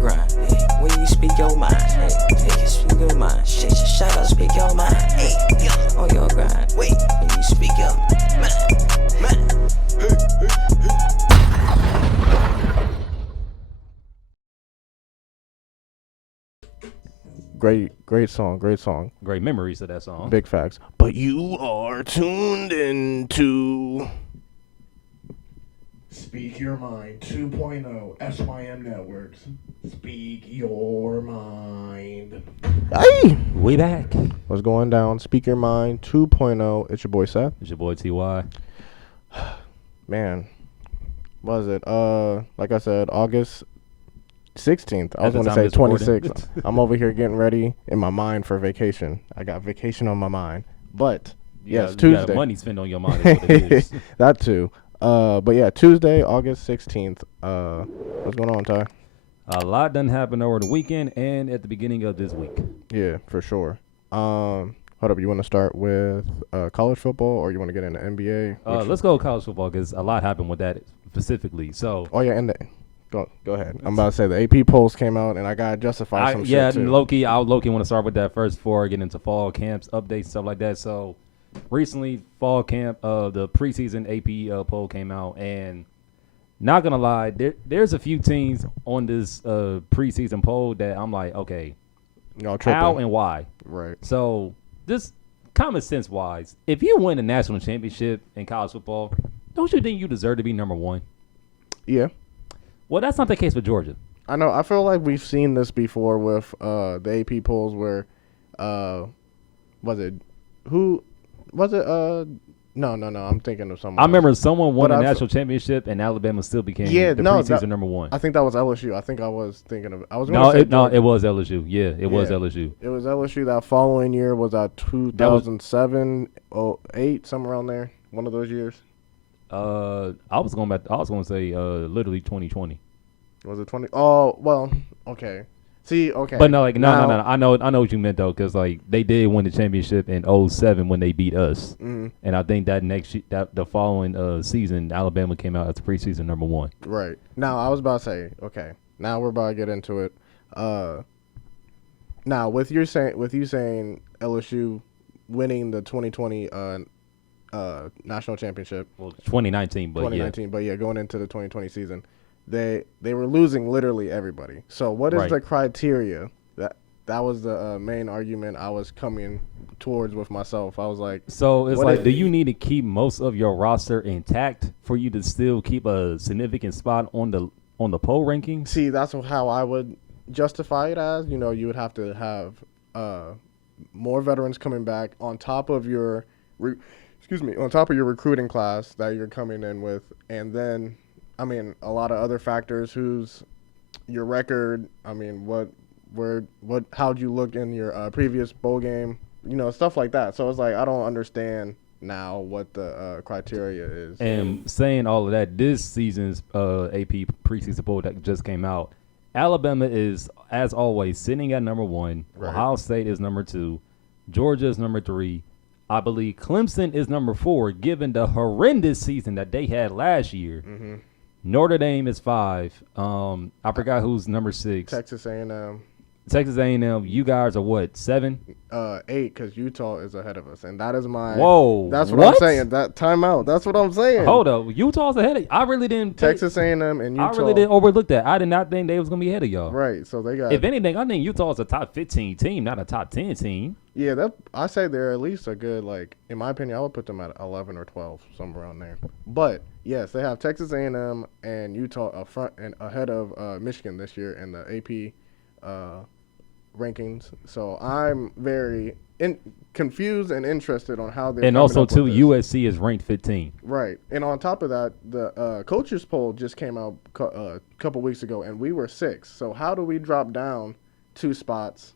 grind. Hey, when you speak your mind, hey, take it, speak your mind. Shit, shout out, speak your mind. Hey, on your grind. Wait, when you speak your mind. Great song. Great memories of that song. Big facts. But you are tuned into Speak Your Mind 2.0 SYM Networks. Speak Your Mind. Hey! We back. What's going down? Speak Your Mind 2.0. It's your boy Seth. It's your boy Ty. Man, what was it? Like I said, August 16th. I was going to say 26th. I'm over here getting ready in my mind for vacation. I got vacation on my mind. But, yes, Tuesday. You got money spent on your mind is what it is. That too. But yeah, Tuesday, August 16th. What's going on, Ty? A lot done happened over the weekend and at the beginning of this week. Yeah, for sure. Hold up, you want to start with college football or you want to get into NBA? Let's go college football because a lot happened with that specifically. So. Oh yeah, and go ahead. I'm about to say the AP polls came out and I gotta justify some shit too. Yeah, low-key want to start with that first before I get into fall camps, updates, stuff like that. So. Recently, fall camp, the preseason AP poll came out, and not gonna lie, there's a few teams on this preseason poll that I'm like, okay, how and why? Right. So, just common sense wise, if you win a national championship in college football, don't you think you deserve to be number one? Yeah. Well, that's not the case with Georgia. I know. I feel like we've seen this before with the AP polls where, Was it? No. I'm thinking of someone. I remember someone won a national championship and Alabama still became the preseason number one. I think that was LSU. I think I was thinking of. It was LSU. Yeah, it was LSU. It was LSU. That following year was 2007, 08, somewhere around there. One of those years. I was going to say literally 2020. Was it 20? Oh well, okay. See, okay. But no. I know what you meant though, because like they did win the championship in 07 when they beat us, and I think that the following season, Alabama came out as preseason number one. Right. Now I was about to say, okay. Now we're about to get into it. Now with you saying LSU winning the 2020 national championship. Well, 2019, but 2019, yeah. But yeah, going into the 2020 season. They were losing literally everybody. So what is the criteria? That was the main argument I was coming towards with myself. I was like, so it's like, do you need to keep most of your roster intact for you to still keep a significant spot on the poll ranking? See, that's how I would justify it as. You know, you would have to have more veterans coming back on top of your recruiting class that you're coming in with, and then. I mean, a lot of other factors. Who's your record? I mean, how'd you look in your previous bowl game? You know, stuff like that. So it's like I don't understand now what the criteria is. And saying all of that, this season's AP preseason poll that just came out, Alabama is, as always, sitting at number one. Right. Ohio State is number 2. Georgia is number 3. I believe Clemson is number 4, given the horrendous season that they had last year. Mm-hmm. Notre Dame is 5. I forgot who's number 6. Texas A&M. Texas A&M. You guys are what, 7? 8, because Utah is ahead of us, and that is my. Whoa. That's what I'm saying. That timeout. That's what I'm saying. Hold up, Utah's ahead of. I really didn't. Texas A&M and Utah. I really didn't overlook that. I did not think they was gonna be ahead of y'all. Right. So they got. If anything, I think Utah's a top 15 team, not a top 10 team. Yeah, I say they're at least a good, like, in my opinion, I would put them at 11 or 12, somewhere around there. But yes, they have Texas A&M and Utah up front and ahead of Michigan this year in the AP rankings. So I'm very confused and interesed on how they're. And also, too, USC is ranked 15. Right, and on top of that, the coaches poll just came out a couple weeks ago, and we were 6. So how do we drop down 2 spots?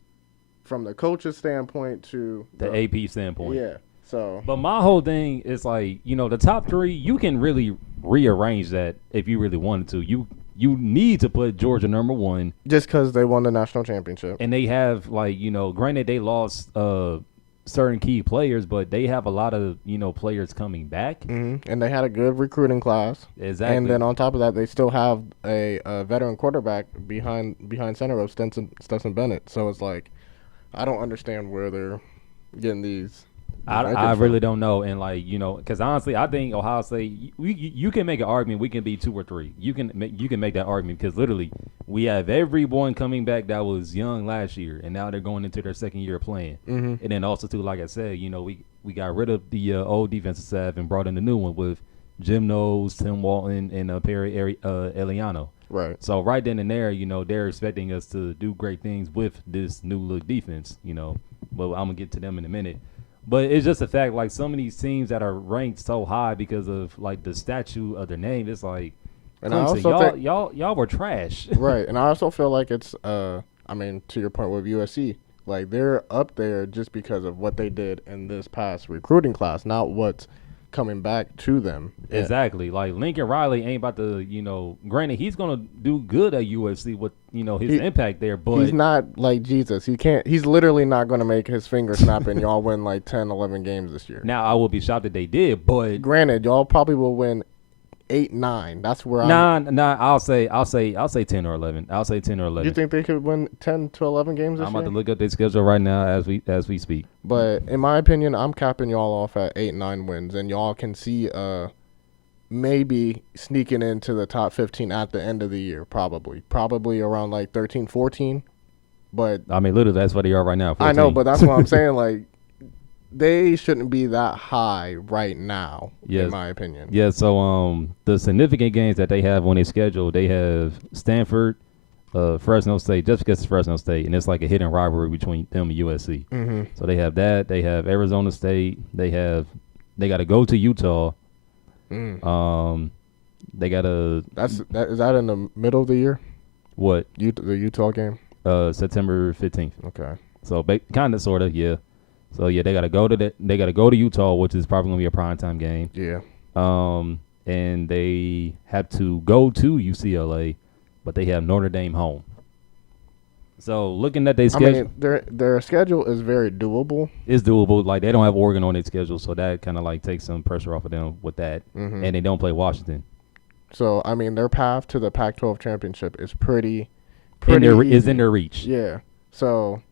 From the coach's standpoint to the AP standpoint. Yeah. So. But my whole thing is like, you know, the top 3, you can really rearrange that if you really wanted to. You need to put Georgia number 1. Just because they won the national championship. And they have, like, you know, granted they lost certain key players, but they have a lot of players coming back. Mm-hmm. And they had a good recruiting class. Exactly. And then on top of that, they still have a veteran quarterback behind center of Stetson Bennett. So it's like, I don't understand where they're getting these. I really don't know, and because honestly, I think Ohio State. You can make an argument. We can be 2 or 3. You can make that argument because literally we have everyone coming back that was young last year, and now they're going into their second year playing. Mm-hmm. And then also too, like I said, we got rid of the old defensive staff and brought in the new one with Jim Knowles, Tim Walton, and Perry Eliano. Right. So right then and there, they're expecting us to do great things with this new look defense. But I'm gonna get to them in a minute. But it's just a fact, like some of these teams that are ranked so high because of like the statue of their name, it's like, and Clemson, y'all were trash. Right, and I also feel like it's, to your point with USC, like they're up there just because of what they did in this past recruiting class, not what's coming back to them. Exactly. Like Lincoln Riley ain't about to, granted he's gonna do good at USC with his impact there, but he's not like Jesus. He's literally not gonna make his finger snap and y'all win like 10, 11 games this year. Now I will be shocked that they did, but granted, y'all probably will win 8, 9. That's where I'll say 10 or 11. I'll say 10 or 11. You think they could win 10 to 11 games this year? I'm about to look up their schedule right now as we speak. But in my opinion, I'm capping y'all off at 8, 9 wins, and y'all can see maybe sneaking into the top 15 at the end of the year, probably around like 13, 14. But I mean, literally, that's what they are right now. 14. I know, but that's what I'm saying. Like, they shouldn't be that high right now, in my opinion. Yeah, so the significant games that they have on their schedule, they have Stanford, Fresno State, just because it's Fresno State, and it's like a hidden rivalry between them and USC. Mm-hmm. So they have that. They have Arizona State. They got to go to Utah. They got to. Is that in the middle of the year? What? The Utah game? September 15th. Okay. So kind of, sort of, yeah. So yeah, they got to go to Utah, which is probably gonna be a primetime game. Yeah. And they have to go to UCLA, but they have Notre Dame home. So looking at their schedule, their schedule is very doable. It's doable. Like they don't have Oregon on their schedule, so that kind of like takes some pressure off of them with that. Mm-hmm. And they don't play Washington. So their path to the Pac-12 championship is pretty is in their reach. Yeah. So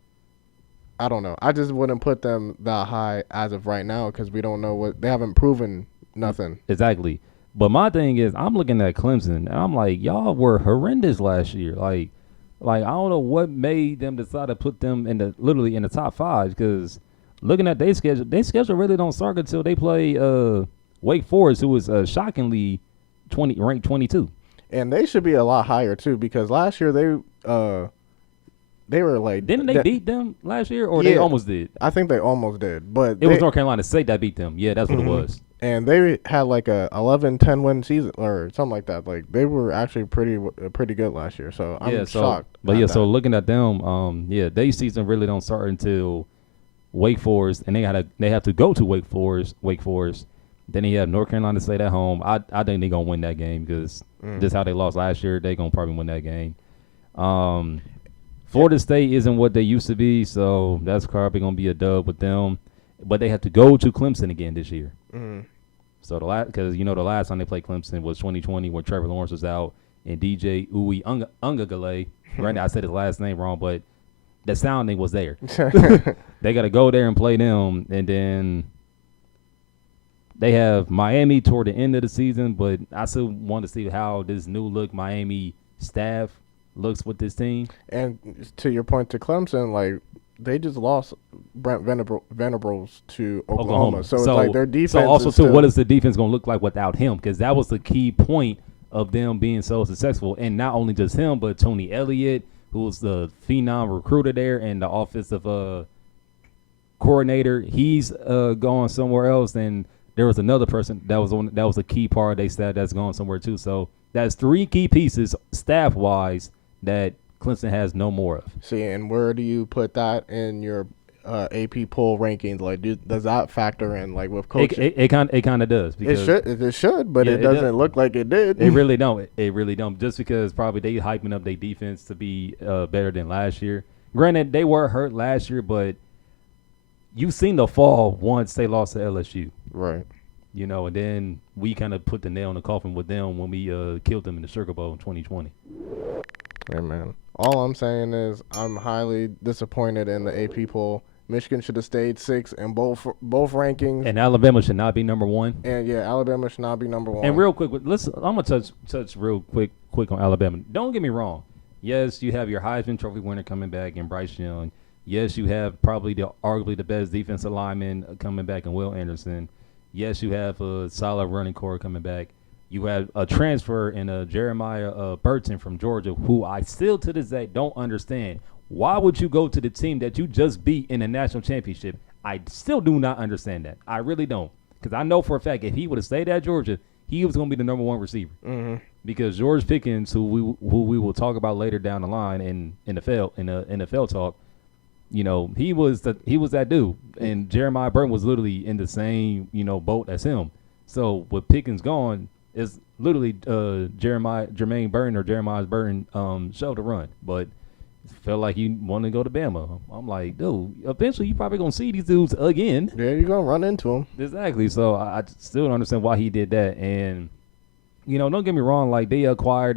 I don't know. I just wouldn't put them that high as of right now because we don't know they haven't proven nothing. Exactly. But my thing is, I'm looking at Clemson, and I'm like, y'all were horrendous last year. Like I don't know what made them decide to put them literally in the top 5 because looking at their schedule really don't start until they play Wake Forest, who was shockingly ranked 22. And they should be a lot higher too because last year they were like, didn't they beat them last year, or they almost did? I think they almost did, but it was North Carolina State that beat them. Yeah, that's what it was. And they had like a 11-10 win season or something like that. Like they were actually pretty good last year. So I'm shocked. But so looking at them, their season really don't start until Wake Forest, and they have to go to Wake Forest. Then they have North Carolina State at home. I think they're gonna win that game because just how they lost last year, they're gonna probably win that game. Florida State isn't what they used to be, so that's probably gonna be a dub with them. But they have to go to Clemson again this year. Mm. So the last time they played Clemson was 2020, where Trevor Lawrence was out and DJ Uwe Ungagale. Right now I said his last name wrong, but the sounding was there. They got to go there and play them, and then they have Miami toward the end of the season. But I still want to see how this new look Miami staff looks with this team. And to your point to Clemson, like they just lost Brent Venables to Oklahoma. So it's like their defense. So also too, what is the defense going to look like without him? Because that was the key point of them being so successful. And not only just him, but Tony Elliott, who was the phenom recruiter there and the offensive coordinator. He's going somewhere else. And there was another person that was a key part of their staff that's going somewhere too. So that's 3 key pieces staff wise that Clemson has no more of. See, and where do you put that in your AP poll rankings? Like, does that factor in, like, with coaching? It kind of does. Because it should, but it doesn't look like it did. It really don't. It really don't. Just because probably they hyping up their defense to be better than last year. Granted, they were hurt last year, but you've seen the fall once they lost to LSU. Right. You know, and then we kind of put the nail in the coffin with them when we killed them in the Sugar Bowl in 2020. Hey, man. All I'm saying is I'm highly disappointed in the AP poll. Michigan should have stayed 6 in both rankings. And Alabama should not be number 1. And, yeah, Alabama should not be number 1. And real quick, I'm going to touch real quick on Alabama. Don't get me wrong. Yes, you have your Heisman Trophy winner coming back in Bryce Young. Yes, you have probably arguably the best defensive lineman coming back in Will Anderson. Yes, you have a solid running core coming back. You have a transfer in Jeremiah Burton from Georgia, who I still to this day don't understand. Why would you go to the team that you just beat in the national championship? I still do not understand that. I really don't. Because I know for a fact if he would have stayed at Georgia, he was going to be the number 1 receiver. Mm-hmm. Because George Pickens, who we will talk about later down the line in NFL talk, you know, he was that dude. And Jeremiah Burton was literally in the same, you know, boat as him. So with Pickens gone, it's literally Jermaine Burton or Jeremiah Burton show to run. But felt like he wanted to go to Bama. I'm like, dude, eventually you probably going to see these dudes again. Yeah, you're going to run into them. Exactly. So I still don't understand why he did that. And, you know, don't get me wrong. Like, they acquired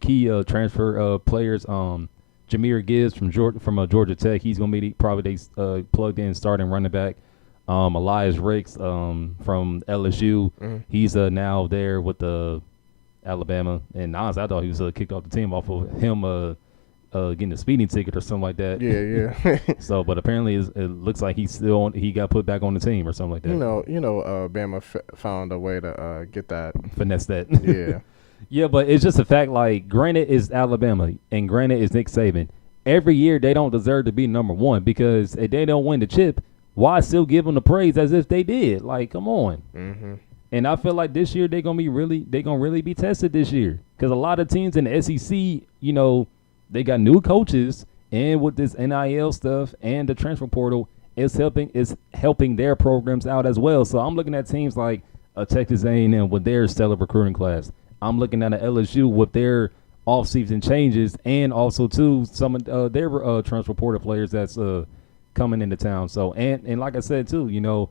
key transfer players. Jahmyr Gibbs from Georgia Tech. He's going to be probably they plugged in starting running back. Elias Ricks from LSU. Mm-hmm. He's now there with the Alabama. And honestly, I thought he was kicked off the team off of him getting a speeding ticket or something like that. Yeah. So, but apparently it looks like he got put back on the team or something like that. You know, Bama found a way to get that. Finesse that. Yeah. Yeah, but it's just a fact, like, granted it's Alabama and granted it's Nick Saban. Every year they don't deserve to be number 1 because if they don't win the chip, why still give them the praise as if they did? Like, come on. Mm-hmm. And I feel like this year they're gonna really be tested this year because a lot of teams in the SEC, you know, they got new coaches, and with this NIL stuff and the transfer portal, it's helping their programs out as well. So I'm looking at teams like Texas A&M with their stellar recruiting class. I'm looking at an LSU with their offseason changes, and also too some of their transfer portal players that's coming into town. So and like I said too, you know,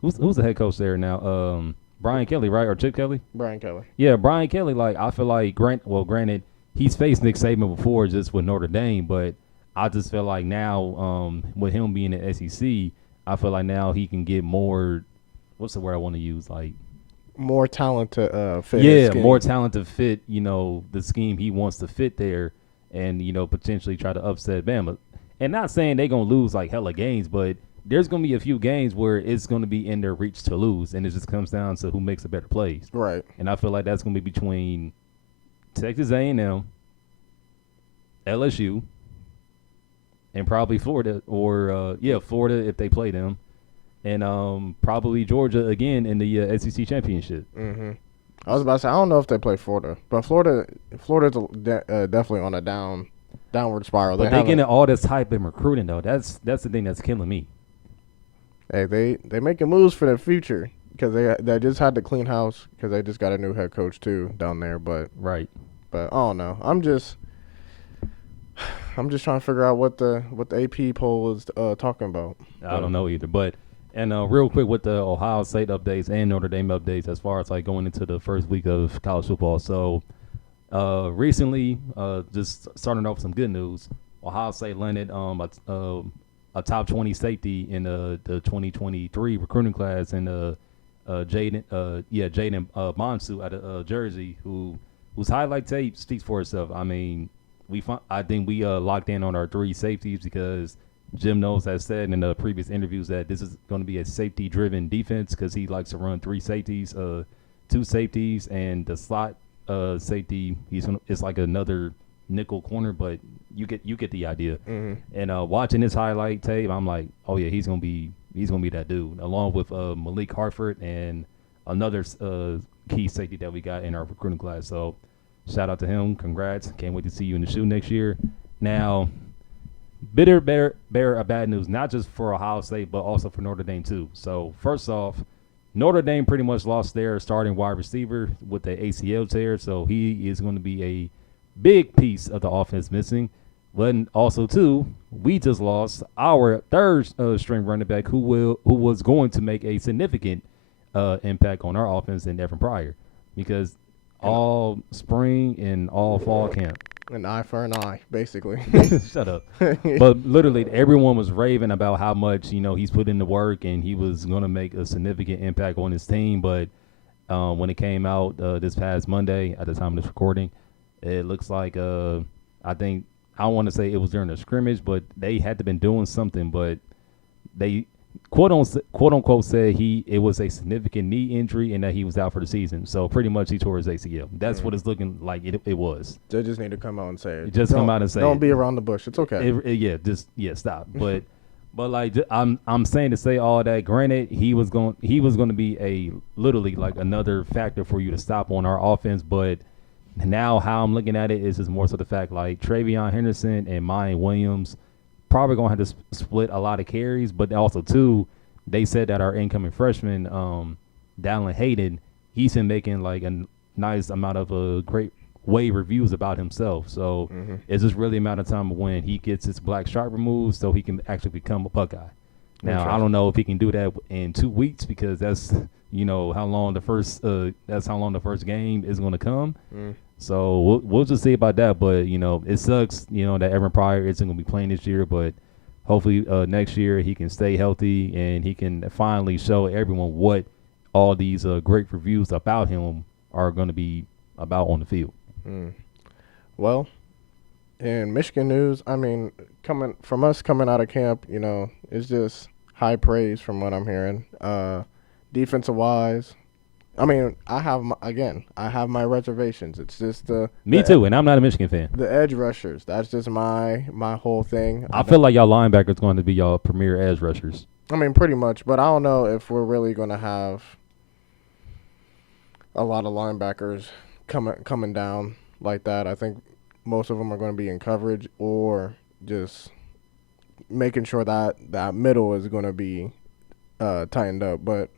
who's the head coach there now? Brian Kelly, right, or Chip Kelly? Brian Kelly. Yeah, Brian Kelly. Like, I feel like granted. He's faced Nick Saban before just with Notre Dame, but I just feel like now with him being in the SEC, I feel like now he can get more – what's the word I want to use? Like more talent to fit. Yeah, more talent to fit, you know, the scheme he wants to fit there and, you know, potentially try to upset Bama. And not saying they're going to lose like hella games, but there's going to be a few games where it's going to be in their reach to lose, and it just comes down to who makes the better plays. Right. And I feel like that's going to be between – Texas A&M, LSU, and probably Florida, or Florida if they play them, and probably Georgia again in the SEC championship. Mm-hmm. I was about to say I don't know if they play Florida, but Florida's definitely on a downward spiral. But they getting all this hype in recruiting though. That's the thing that's killing me. Hey, they making moves for their future. Because they just had to clean house because they just got a new head coach too down there, but right. But I don't know. I'm just trying to figure out what the AP poll is talking about. I don't know either. But real quick with the Ohio State updates and Notre Dame updates as far as like going into the first week of college football. So recently, just starting off with some good news, Ohio State landed a top 20 safety in the 2023 recruiting class in Jaden Monsu out of Jersey, whose highlight tape speaks for itself. I mean, I think we locked in on our 3 safeties because Jim Knowles has said in the previous interviews that this is going to be a safety-driven defense because he likes to run 3 safeties, 2 safeties, and the slot safety. It's like another nickel corner, but you get the idea. Mm-hmm. And watching this highlight tape, I'm like, oh yeah, he's gonna be that dude, along with Malik Hartford and another key safety that we got in our recruiting class. So shout out to him. Congrats. Can't wait to see you in the shoe next year. Now, bear of bad news, not just for Ohio State, but also for Notre Dame too. So first off, Notre Dame pretty much lost their starting wide receiver with the ACL tear, so he is going to be a big piece of the offense missing. But also too, we just lost our third string running back who was going to make a significant impact on our offense in Evan Pryor, because all spring and all fall camp. An eye for an eye, basically. Shut up. But literally, everyone was raving about how much he's put in the work and he was going to make a significant impact on his team. But when it came out this past Monday at the time of this recording, it looks like I think I want to say it was during the scrimmage, but they had to been doing something. But they quote unquote said it was a significant knee injury and that he was out for the season. So pretty much he tore his ACL. That's what it's looking like it was. They just need to come out and say it. Just come out and say don't be around the bush. It's okay. Stop. But like I'm saying to say all that. Granted, he was going to be a literally like another factor for you to stop on our offense. But now how I'm looking at it is just more so the fact like Travion Henderson and Mayan Williams probably going to have to split a lot of carries, but also, too, they said that our incoming freshman, Dallin Hayden, he's been making, like, a nice amount of great wave reviews about himself. So it's just really a matter of time when he gets his black stripe removed so he can actually become a Buckeye. Now, I don't know if he can do that in 2 weeks because that's, how long the first game is going to come. So we'll just see about that. But, it sucks, that Evan Pryor isn't going to be playing this year. But hopefully next year he can stay healthy and he can finally show everyone what all these great reviews about him are going to be about on the field. Well, in Michigan news, I mean, coming out of camp, it's just high praise from what I'm hearing. Defensive-wise, I mean, I have my reservations. It's just me too, and I'm not a Michigan fan. The edge rushers, that's just my whole thing. I feel like y'all linebackers going to be y'all premier edge rushers. I mean, pretty much, but I don't know if we're really going to have a lot of linebackers coming down like that. I think most of them are going to be in coverage or just making sure that middle is going to be tightened up. But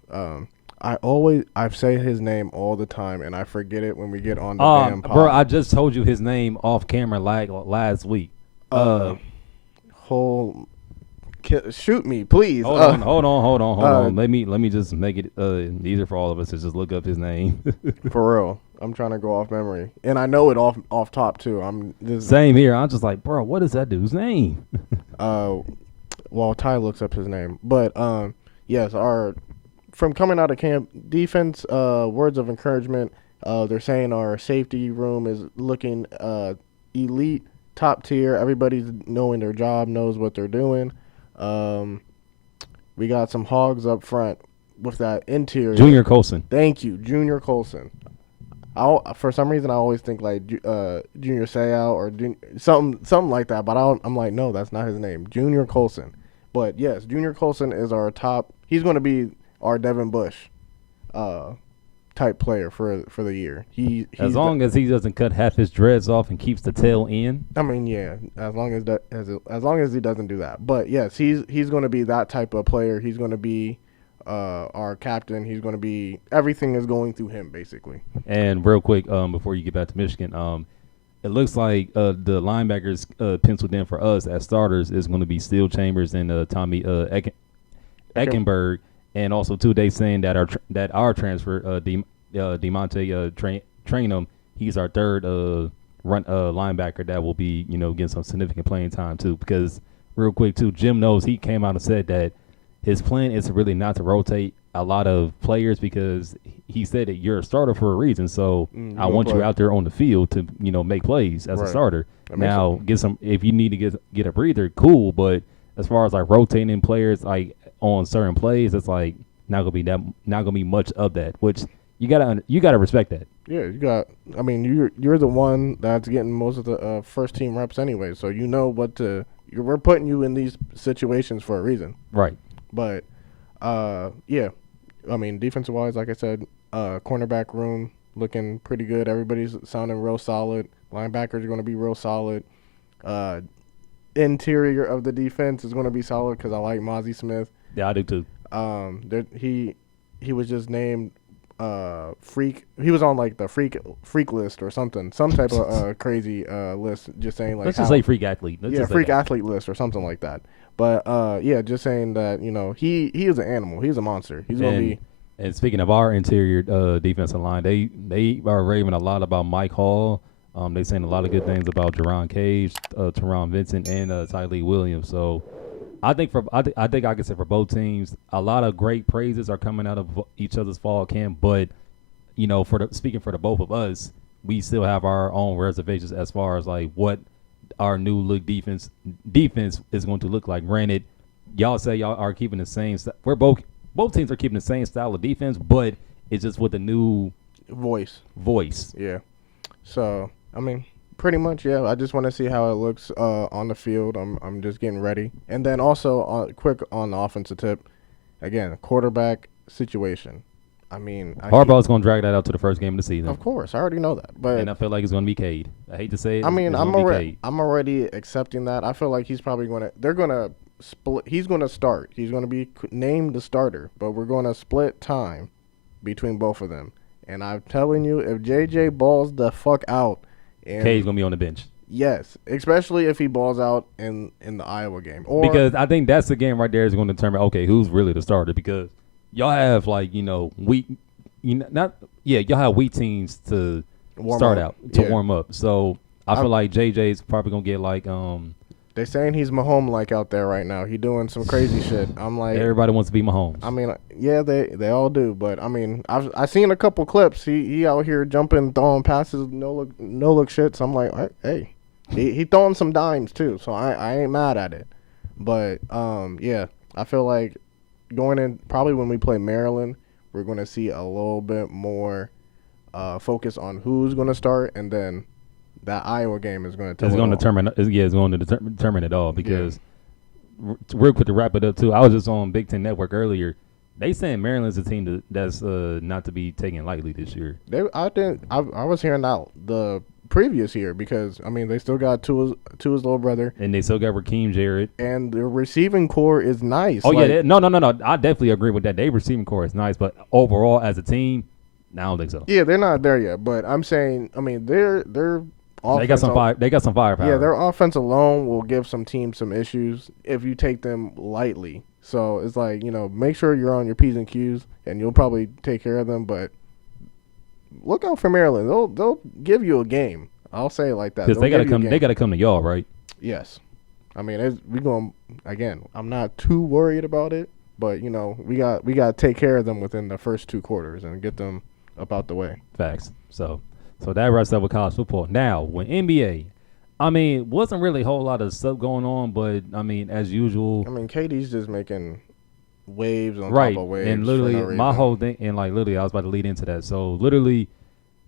I say his name all the time, and I forget it when we get on the damn pod. Bro, I just told you his name off camera like last week. Shoot me, please. Hold on. Let me just make it easier for all of us to just look up his name. For real, I'm trying to go off memory, and I know it off top too. Same here. I'm just like, bro, what is that dude's name? Well, Ty looks up his name, but yes, from coming out of camp, defense, words of encouragement. They're saying our safety room is looking elite, top tier. Everybody's knowing their job, knows what they're doing. We got some hogs up front with that interior. Junior Colson. Thank you, Junior Colson. For some reason, I always think like Junior Seau or something like that, but I'm like, no, that's not his name. Junior Colson. But yes, Junior Colson is our top. He's going to be our Devin Bush type player for the year. As long as he doesn't cut half his dreads off and keeps the tail in. I mean, yeah, as long as he doesn't do that. But yes, he's going to be that type of player. He's going to be our captain. He's going to be, everything is going through him basically. And real quick, before you get back to Michigan, it looks like the linebackers penciled in for us as starters is going to be Steel Chambers and Tommy Eckenberg. And also, too, they saying that our transfer, DeMonte Trainum, he's our third linebacker that will be, getting some significant playing time, too. Because, real quick, too, Jim knows he came out and said that his plan is really not to rotate a lot of players because he said that you're a starter for a reason. So I want you out there on the field to, make plays as a starter. Now, if you need to get a breather, cool. But as far as, like, rotating players, like, on certain plays, it's like not gonna be much of that, which you gotta respect that. Yeah, you're the one that's getting most of the first team reps anyway, so you know we're putting you in these situations for a reason. Right. But defensive wise, like I said, cornerback room looking pretty good. Everybody's sounding real solid. Linebackers are going to be real solid. Interior of the defense is going to be solid because I like Mozzie Smith. Yeah, I do too. He was just named freak. He was on like the freak list or something, some type of crazy list. Just saying like let's just say freak athlete. Let's yeah, just say freak that. athlete list or something like that. But yeah, just saying that he is an animal. He's a monster. He's gonna be. And speaking of our interior defensive line, they are raving a lot about Mike Hall. They saying a lot of good things about Jerron Cage, Teron Vincent, and Tylee Williams. So I think I can say for both teams, a lot of great praises are coming out of each other's fall camp. But speaking for the both of us, we still have our own reservations as far as like what our new look defense is going to look like. Granted, y'all say y'all are keeping the same. We're both teams are keeping the same style of defense, but it's just with a new voice. Yeah. So I mean, pretty much, yeah. I just want to see how it looks on the field. I'm just getting ready, and then also quick on the offensive tip. Again, quarterback situation. I mean, Harbaugh's going to drag that out to the first game of the season. Of course, I already know that, but and I feel like it's going to be Cade. I hate to say it. I mean, I'm already accepting that. I feel like he's probably they're going to split. He's going to start. He's going to be named the starter, but we're going to split time between both of them. And I'm telling you, if JJ balls the fuck out, and Cade's going to be on the bench. Yes, especially if he balls out in the Iowa game. Because I think that's the game right there is going to determine, okay, who's really the starter. Because y'all have y'all have weak teams to warm up. So I feel like JJ's probably going to get they're saying he's Mahomes out there right now. He doing some crazy shit. I'm like, everybody wants to be Mahomes. I mean, yeah, they all do, but I mean, I've seen a couple clips. He out here jumping, throwing passes, no look shit. So I'm like, hey, he throwing some dimes too. So I ain't mad at it. But yeah, I feel like going in probably when we play Maryland, we're going to see a little bit more focus on who's going to start, and then that Iowa game is going to determine it all. Because real quick to wrap it up too, I was just on Big Ten Network earlier. They saying Maryland's a team that's not to be taken lightly this year. I was hearing that the previous year because I mean they still got Tua's little brother, and they still got Raheem Jarrett, and the receiving core is nice. Oh yeah, no. I definitely agree with that. Their receiving core is nice, but overall as a team, I don't think so. Yeah, they're not there yet, but I'm saying, I mean, they're they got some firepower. Yeah, their offense alone will give some teams some issues if you take them lightly. So it's like, make sure you're on your P's and Q's, and you'll probably take care of them. But look out for Maryland; they'll give you a game. I'll say it like that. Because they gotta come. They gotta come to y'all, right? Yes. I mean, we going again. I'm not too worried about it, but we got to take care of them within the first 2 quarters and get them up out the way. Facts. So that wraps up with college football. Now, with NBA, I mean, wasn't really a whole lot of stuff going on, but, I mean, as usual. I mean, KD's just making waves on top of waves. And literally, my whole thing, and, literally, I was about to lead into that. So, literally,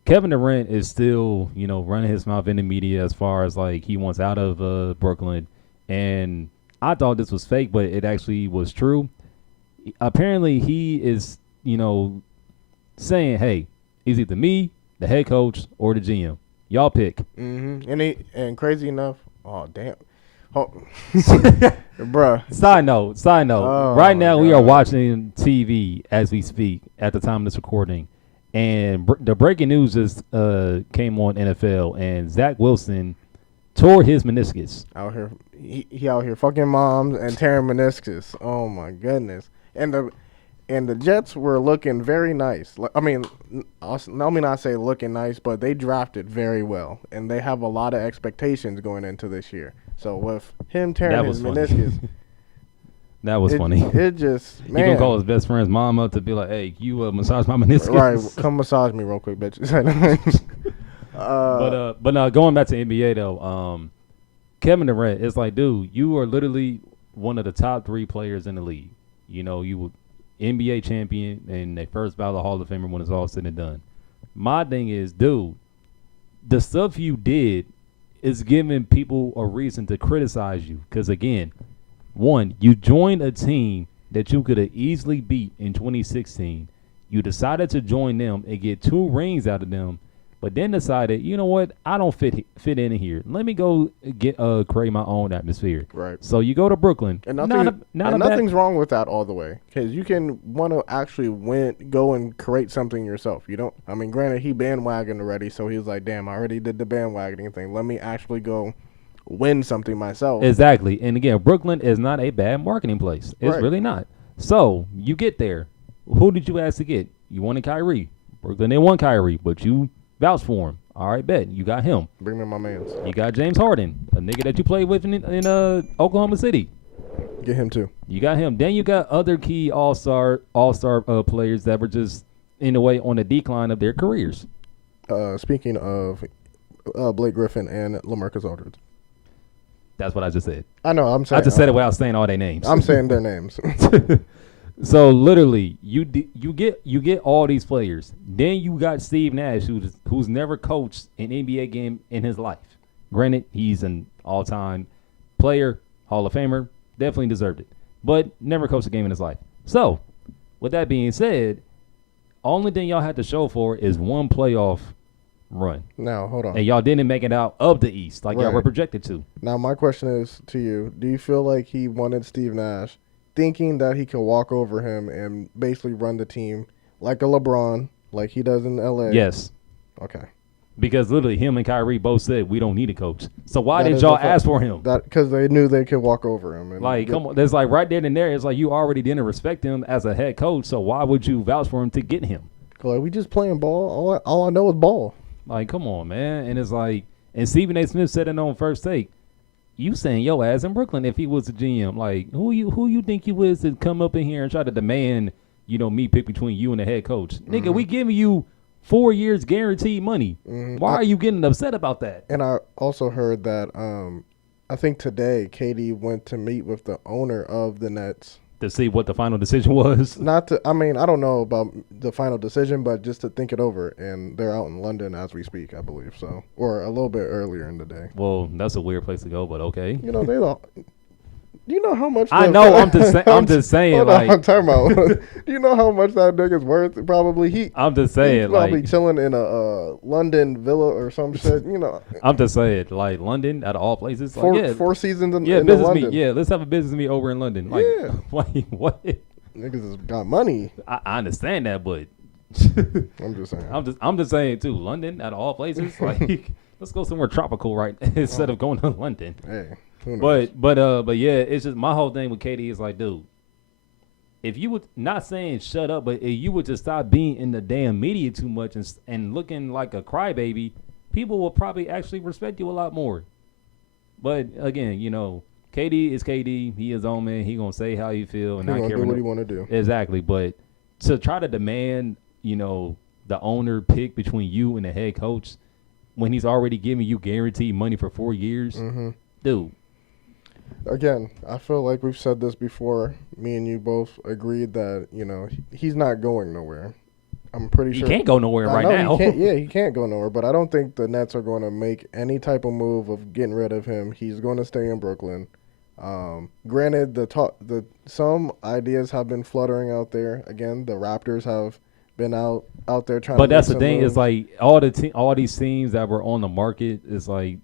Kevin Durant is still, running his mouth in the media as far as, he wants out of Brooklyn. And I thought this was fake, but it actually was true. Apparently, he is, saying, hey, it's either me, the head coach, or the GM. Y'all pick. Mm-hmm. And crazy enough, oh damn, bruh. Side note. Oh, right now we are watching TV as we speak at the time of this recording, and the breaking news just came on NFL, and Zach Wilson tore his meniscus. Out here, he out here fucking moms and tearing meniscus. Oh my goodness, And the Jets were looking very nice. I mean, let me not say looking nice, but they drafted very well. And they have a lot of expectations going into this year. So with him tearing his meniscus. That was funny. It just, man. He going to call his best friend's mom up to be like, hey, you massage my meniscus? Right, come massage me real quick, bitch. But going back to NBA, though, Kevin Durant, it's like, dude, you are literally one of the top 3 players in the league. You would NBA champion and they first ballot Hall of Famer when it's all said and done. My thing is, dude, the stuff you did is giving people a reason to criticize you. Because, again, one, you joined a team that you could have easily beat in 2016. You decided to join them and get 2 rings out of them. but then decided, you know what, I don't fit in here. Let me go get create my own atmosphere. Right. So you go to Brooklyn. And Nothing's wrong with that all the way, because you can want to actually go and create something yourself. You don't. I mean, granted, he bandwagoned already, so he was like, "Damn, I already did the bandwagoning thing. Let me actually go win something myself." Exactly. And again, Brooklyn is not a bad marketing place. It's Right. really not. So you get there. Who did you ask to get? You wanted Kyrie. Brooklyn didn't want Kyrie, but you vouched for him. All right, bet. You got him. Bring me my mans. You got James Harden, a nigga that you played with in Oklahoma City. Get him too. You got him. Then you got other key all-star players that were just, in a way, on the decline of their careers. Speaking of Blake Griffin and LaMarcus Aldridge. That's what I just said. I know. I'm saying. I just said it without saying all their names. I'm saying their names. So literally, you get all these players. Then you got Steve Nash, who's never coached an NBA game in his life. Granted, he's an all-time player, Hall of Famer, definitely deserved it, but never coached a game in his life. So, with that being said, only thing y'all had to show for is one playoff run. Now, hold on. And y'all didn't make it out of the East like y'all Right. were projected to. Now, my question is to you: do you feel like he wanted Steve Nash, thinking that he could walk over him and basically run the team like a LeBron, like he does in LA? Yes. Okay. Because literally him and Kyrie both said we don't need a coach. So why That did is y'all a fact. ask for him? That because they knew they could walk over him. And Like, come on. There's like right there and there. It's like you already didn't respect him as a head coach. So why would you vouch for him to get him? Like, we just playing ball. All I know is ball. Like, come on, man. And it's like, and Stephen A. Smith said it on First Take. You saying yo ass in Brooklyn if he was a GM. Like, who you think you is to come up in here and try to demand, me pick between you and the head coach? Nigga, we giving you 4 years guaranteed money. Why are you getting upset about that? And I also heard that I think today KD went to meet with the owner of the Nets. To see what the final decision was. I don't know about the final decision, but just to think it over. And they're out in London as we speak, I believe. So, or a little bit earlier in the day. Well, that's a weird place to go, but okay. They don't. Do you know how much? I know. I'm just saying. Hold Like, on, I'm talking about. Do you know how much that nigga's worth? Probably I'm just saying. He's probably Like, chilling in a London villa or some shit. I'm just saying. Like, London, out of all places. Like, four seasons in business London. meet. Yeah, let's have a business meet over in London. Like, Yeah. like what? Niggas has got money. I understand that, but I'm just saying. I'm just saying too. London, out of all places, like, let's go somewhere tropical, right? Instead of going to London. Hey, who knows? But yeah, it's just my whole thing with KD is like, dude, if you would not saying shut up, but if you would just stop being in the damn media too much and looking like a crybaby, people will probably actually respect you a lot more. But again, KD is KD. He is own man. He gonna say how he feel and He not gonna care do what he want to do. Exactly. But to try to demand, the owner pick between you and the head coach when he's already giving you guaranteed money for 4 years, dude. Again, I feel like we've said this before. Me and you both agreed that he's not going nowhere. I'm pretty sure He can't go nowhere right now. He can't go nowhere. But I don't think the Nets are going to make any type of move of getting rid of him. He's going to stay in Brooklyn. Granted, some ideas have been fluttering out there. Again, the Raptors have been out there trying. But to that's make the some thing. moves. It's like all these teams that were on the market is like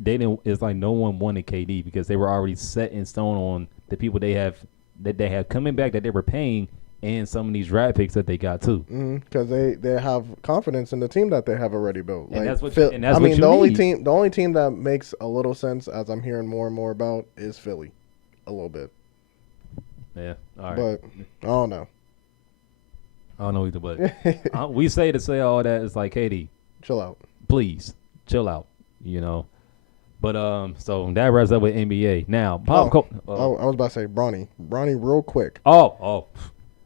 they didn't. It's like no one wanted KD because they were already set in stone on the people they have coming back that they were paying and some of these draft picks that they got too. Because they have confidence in the team that they have already built. And Like, that's what. Phil- And that's I what mean, you need. the only team that makes a little sense, as I'm hearing more and more about, is Philly, a little bit. Yeah. All right. But I don't know. I don't know either, but we say all that. It's like, KD, Chill out. please chill out. But so that wraps up with NBA. Now, pop. I was about to say Bronny, real quick. Out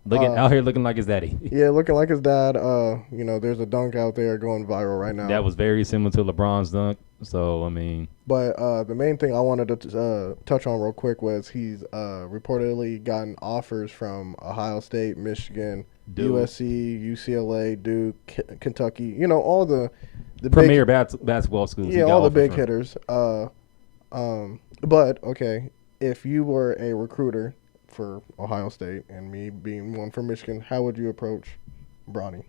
here looking like his daddy. Yeah, looking like his dad. There's a dunk out there going viral right now. That was very similar to LeBron's dunk. So I mean, But the main thing I wanted to touch on real quick was he's reportedly gotten offers from Ohio State, Michigan, Duke. USC, UCLA, Duke, Kentucky. All the premier big, basketball schools. yeah, all the big hitters. But okay, if you were a recruiter for Ohio State and me being one for Michigan, how would you approach Bronny?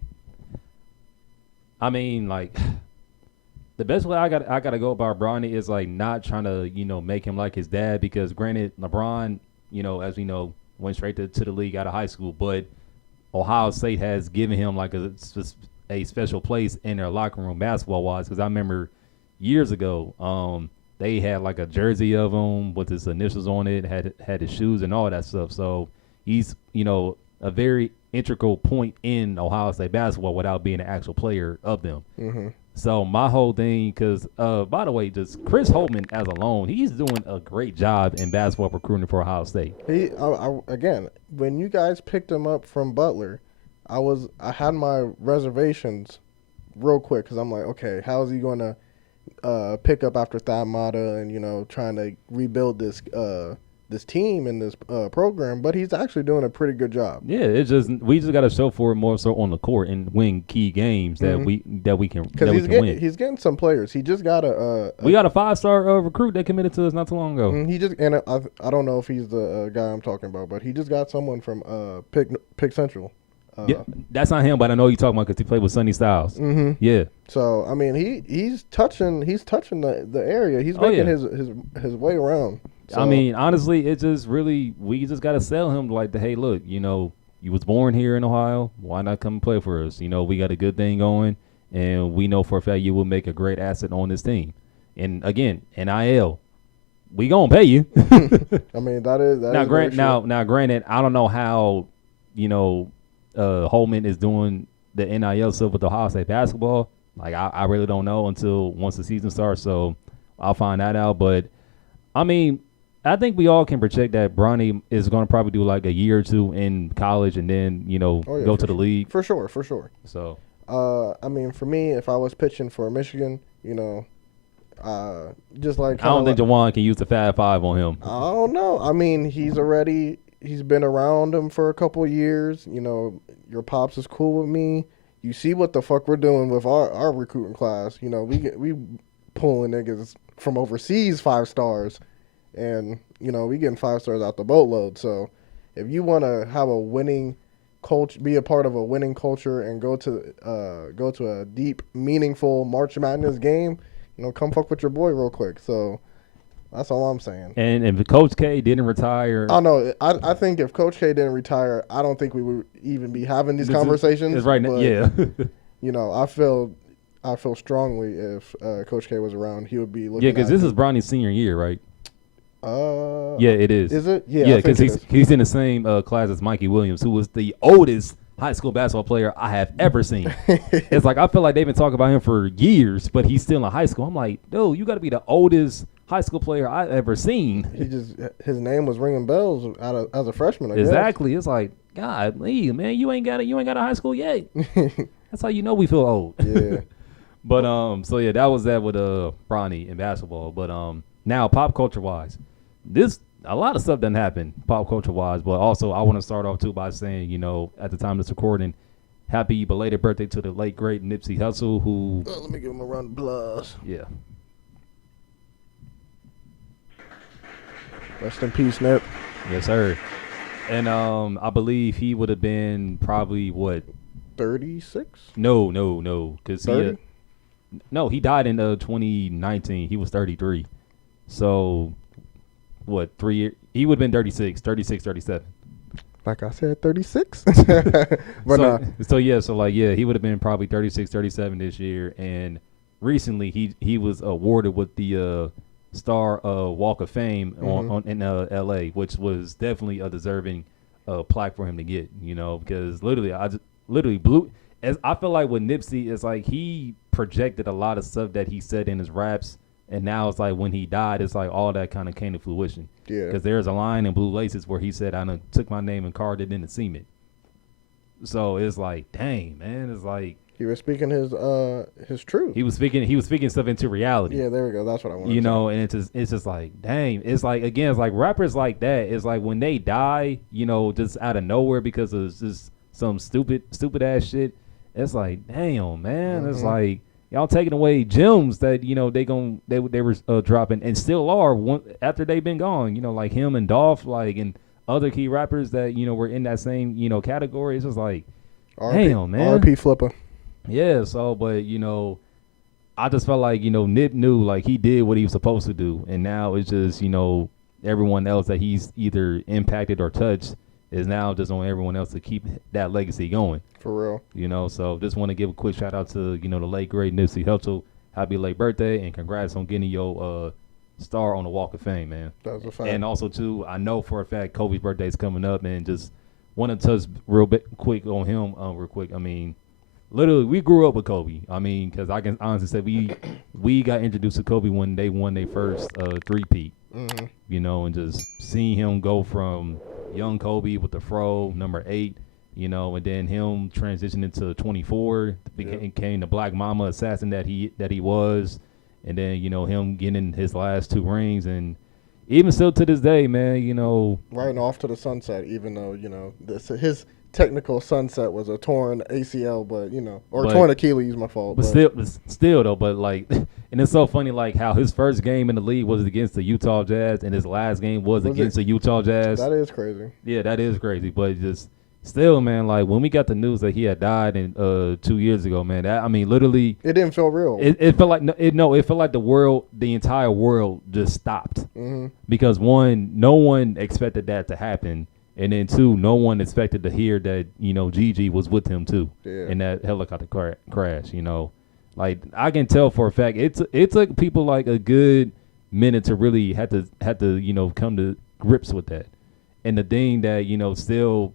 I mean, like, the best way I gotta go about Bronny is like not trying to make him like his dad, because granted LeBron as we know went straight to the league out of high school, but Ohio State has given him like a special place in their locker room basketball wise, because I remember years ago they had like a jersey of him with his initials on it, had his shoes and all that stuff. So he's a very integral point in Ohio State basketball without being an actual player of them. Mm-hmm. So my whole thing, because by the way, just Chris Holtmann as alone, he's doing a great job in basketball recruiting for Ohio State. Again, when you guys picked him up from Butler, I had my reservations real quick, because I'm like, okay, how is he going to pick up after Thad Matta and trying to rebuild this team and this program? But he's actually doing a pretty good job. Yeah, we just got to show for it more so on the court and win key games that we can win. He's getting some players. He just got we got a 5-star recruit that committed to us not too long ago. I don't know if he's the guy I'm talking about, but he just got someone from Pick Central. Yeah, that's not him, but I know you're talking about because he played with Sonny Styles. Mm-hmm. Yeah. So I mean, he's touching the area. He's making his way around. So, I mean, honestly, it's just really we just got to sell him like hey, look, you was born here in Ohio. Why not come and play for us? We got a good thing going, and we know for a fact you will make a great asset on this team. And again, NIL, we gonna pay you. I mean, that is now. Granted, I don't know how Holtmann is doing the NIL stuff with Ohio State basketball. Like I really don't know until once the season starts. So I'll find that out. But I mean, I think we all can project that Bronny is going to probably do like a year or two in college and then go to the league. For sure. So I mean, for me, if I was pitching for Michigan, just like I don't think Jawan can use the Fab Five on him. I don't know. I mean, he's been around him for a couple of years. Your pops is cool with me. You see what the fuck we're doing with our recruiting class. We pulling niggas from overseas 5 stars, and we getting 5 stars out the boatload. So if you want to have a winning culture, be a part of a winning culture, and go to a deep, meaningful March Madness game, come fuck with your boy real quick. So that's all I'm saying. And if Coach K didn't retire, I know. I think if Coach K didn't retire, I don't think we would even be having these conversations. It's right now, yeah. I feel strongly if Coach K was around, he would be looking. Yeah, because this is Bronny's senior year, right? Yeah, it is. Is it? Yeah, yeah, because he's in the same class as Mikey Williams, who was the oldest high school basketball player I have ever seen. It's like I feel like they've been talking about him for years, but he's still in high school. I'm like, dude, you got to be the oldest high school player I've ever seen. His name was ringing bells as a freshman. I exactly. guess. It's like, God, man, you ain't got a high school yet. That's how we feel old. Yeah. But so yeah, that was that with Bronny in basketball. But now pop culture wise, a lot of stuff doesn't happen pop culture wise. But also I want to start off too by saying, at the time of this recording, happy belated birthday to the late great Nipsey Hussle, who let me give him a round of applause. Yeah. Rest in peace, Nip. Yes, sir. And I believe he would have been probably what? 36? No, because he died in 2019. He was 33. So, what, 3 years? He would have been 36, 37. Like I said, 36. But he would have been probably 36, 37 this year. And recently, he was awarded with the Star Walk of Fame in L.A., which was definitely a deserving plaque for him to get. Because literally blew. As I feel like with Nipsey, it's like he projected a lot of stuff that he said in his raps, and now it's like when he died, it's like all that kind of came to fruition. Yeah. Because there's a line in Blue Laces where he said, "I done took my name and carved it into cement." So it's like, dang, man, it's like he was speaking his truth. He was speaking stuff into reality. Yeah, there we go. That's what I wanted. And it's just like, dang, it's like again, it's like rappers like that. It's like when they die, just out of nowhere because of just some stupid ass shit. It's like, damn, man. Mm-hmm. It's like y'all taking away gems that they were dropping and still are after they've been gone. Like him and Dolph, like and other key rappers that were in that same category. It's just like, damn, man. R.P. Flipper. Yeah. So, but I just felt like, Nip knew, like, he did what he was supposed to do. And now it's just, everyone else that he's either impacted or touched is now just on everyone else to keep that legacy going. For real. So just want to give a quick shout out to, the late, great Nipsey Hussle. Happy late birthday, and congrats on getting your star on the Walk of Fame, man. That's a fact. And also, too, I know for a fact Kobe's birthday is coming up, and just want to touch real quick on him real quick. I mean, literally, we grew up with Kobe. I mean, because I can honestly say we got introduced to Kobe when they won their first three-peat. Mm-hmm. And just seeing him go from young Kobe with the fro, number 8, and then him transitioning to 24, became the Black Mama assassin that he was, and then him getting his last 2 rings, and even still to this day, man, riding off to the sunset, even though his technical sunset was a torn ACL, but torn Achilles, my fault. But still though, but like, and it's so funny, like how his first game in the league was against the Utah Jazz, and his last game was against the Utah Jazz. That is crazy. Yeah, that is crazy, but just still, man, like when we got the news that he had died in 2 years ago, man, literally, it didn't feel real. It felt like it felt like the entire world just stopped, because 1, no one expected that to happen. And then 2, no one expected to hear that, Gigi was with him too in that helicopter crash, Like, I can tell for a fact it took people like a good minute to really had to come to grips with that. And the thing that, still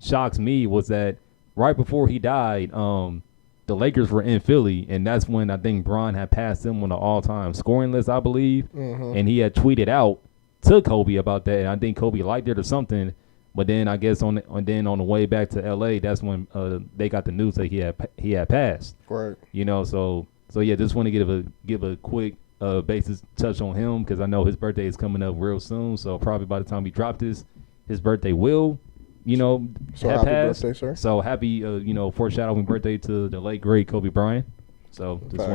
shocks me was that right before he died, the Lakers were in Philly, and that's when I think Bron had passed him on the all-time scoring list, I believe. And he had tweeted out to Kobe about that, and I think Kobe liked it or something. But then I guess on the way back to LA, that's when they got the news that he had passed. Right. So yeah, just want to give a quick basis touch on him, because I know his birthday is coming up real soon. So probably by the time we drop this, his birthday will, so have happy passed. birthday, sir. So happy, foreshadowing birthday to the late great Kobe Bryant. So just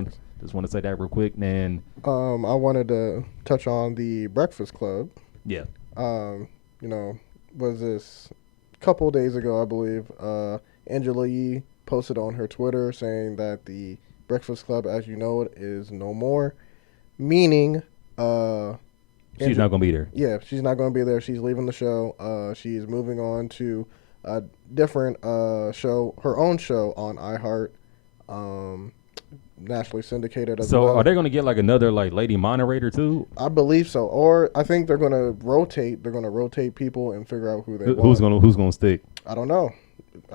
want to say that real quick. And I wanted to touch on the Breakfast Club. Yeah. Was this a couple days ago, I believe, Angela Yee posted on her Twitter saying that the Breakfast Club, as you know it, is no more, meaning she's not going to be there. Yeah, she's not going to be there. She's leaving the show. She's moving on to a different show, her own show on iHeart, nationally syndicated as well. So are they going to get like another like lady moderator too? I believe so. Or I think they're going to rotate. They're going to rotate people and figure out who they want. Who's going to stick? I don't know.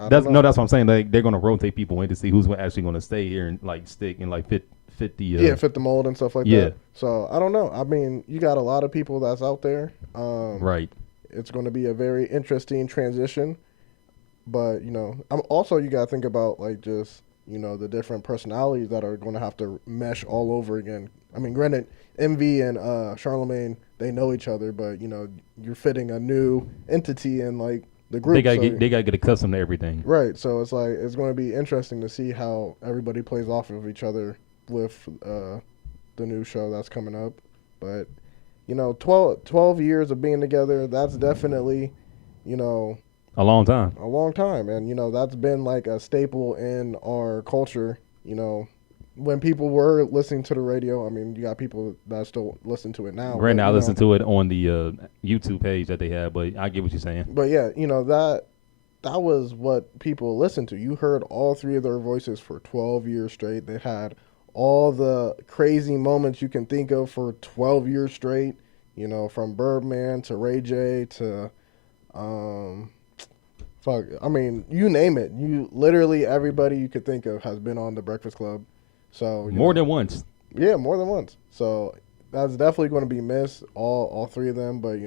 That's what I'm saying. Like they're going to rotate people in to see who's actually going to stay here and like stick and like fit the fit the mold and stuff like that. So I don't know. I mean, you got a lot of people that's out there. Right. It's going to be a very interesting transition, but I'm also, you got to think about like just the different personalities that are going to have to mesh all over again. I mean, granted, MV and Charlemagne, they know each other, but you're fitting a new entity in like the group. They gotta get accustomed to everything. Right. So it's like it's going to be interesting to see how everybody plays off of each other with the new show that's coming up. But 12 years of being together, that's definitely a long time. A long time. And, that's been like a staple in our culture. When people were listening to the radio, I mean, you got people that still listen to it now. Granted, I listen to it on the YouTube page that they have, but I get what you're saying. But, yeah, that was what people listened to. You heard all 3 of their voices for 12 years straight. They had all the crazy moments you can think of for 12 years straight, from Birdman to Ray J to I mean, you name it. You literally everybody you could think of has been on the Breakfast Club. So more than once. Yeah, more than once. So that's definitely going to be missed. All 3 of them. But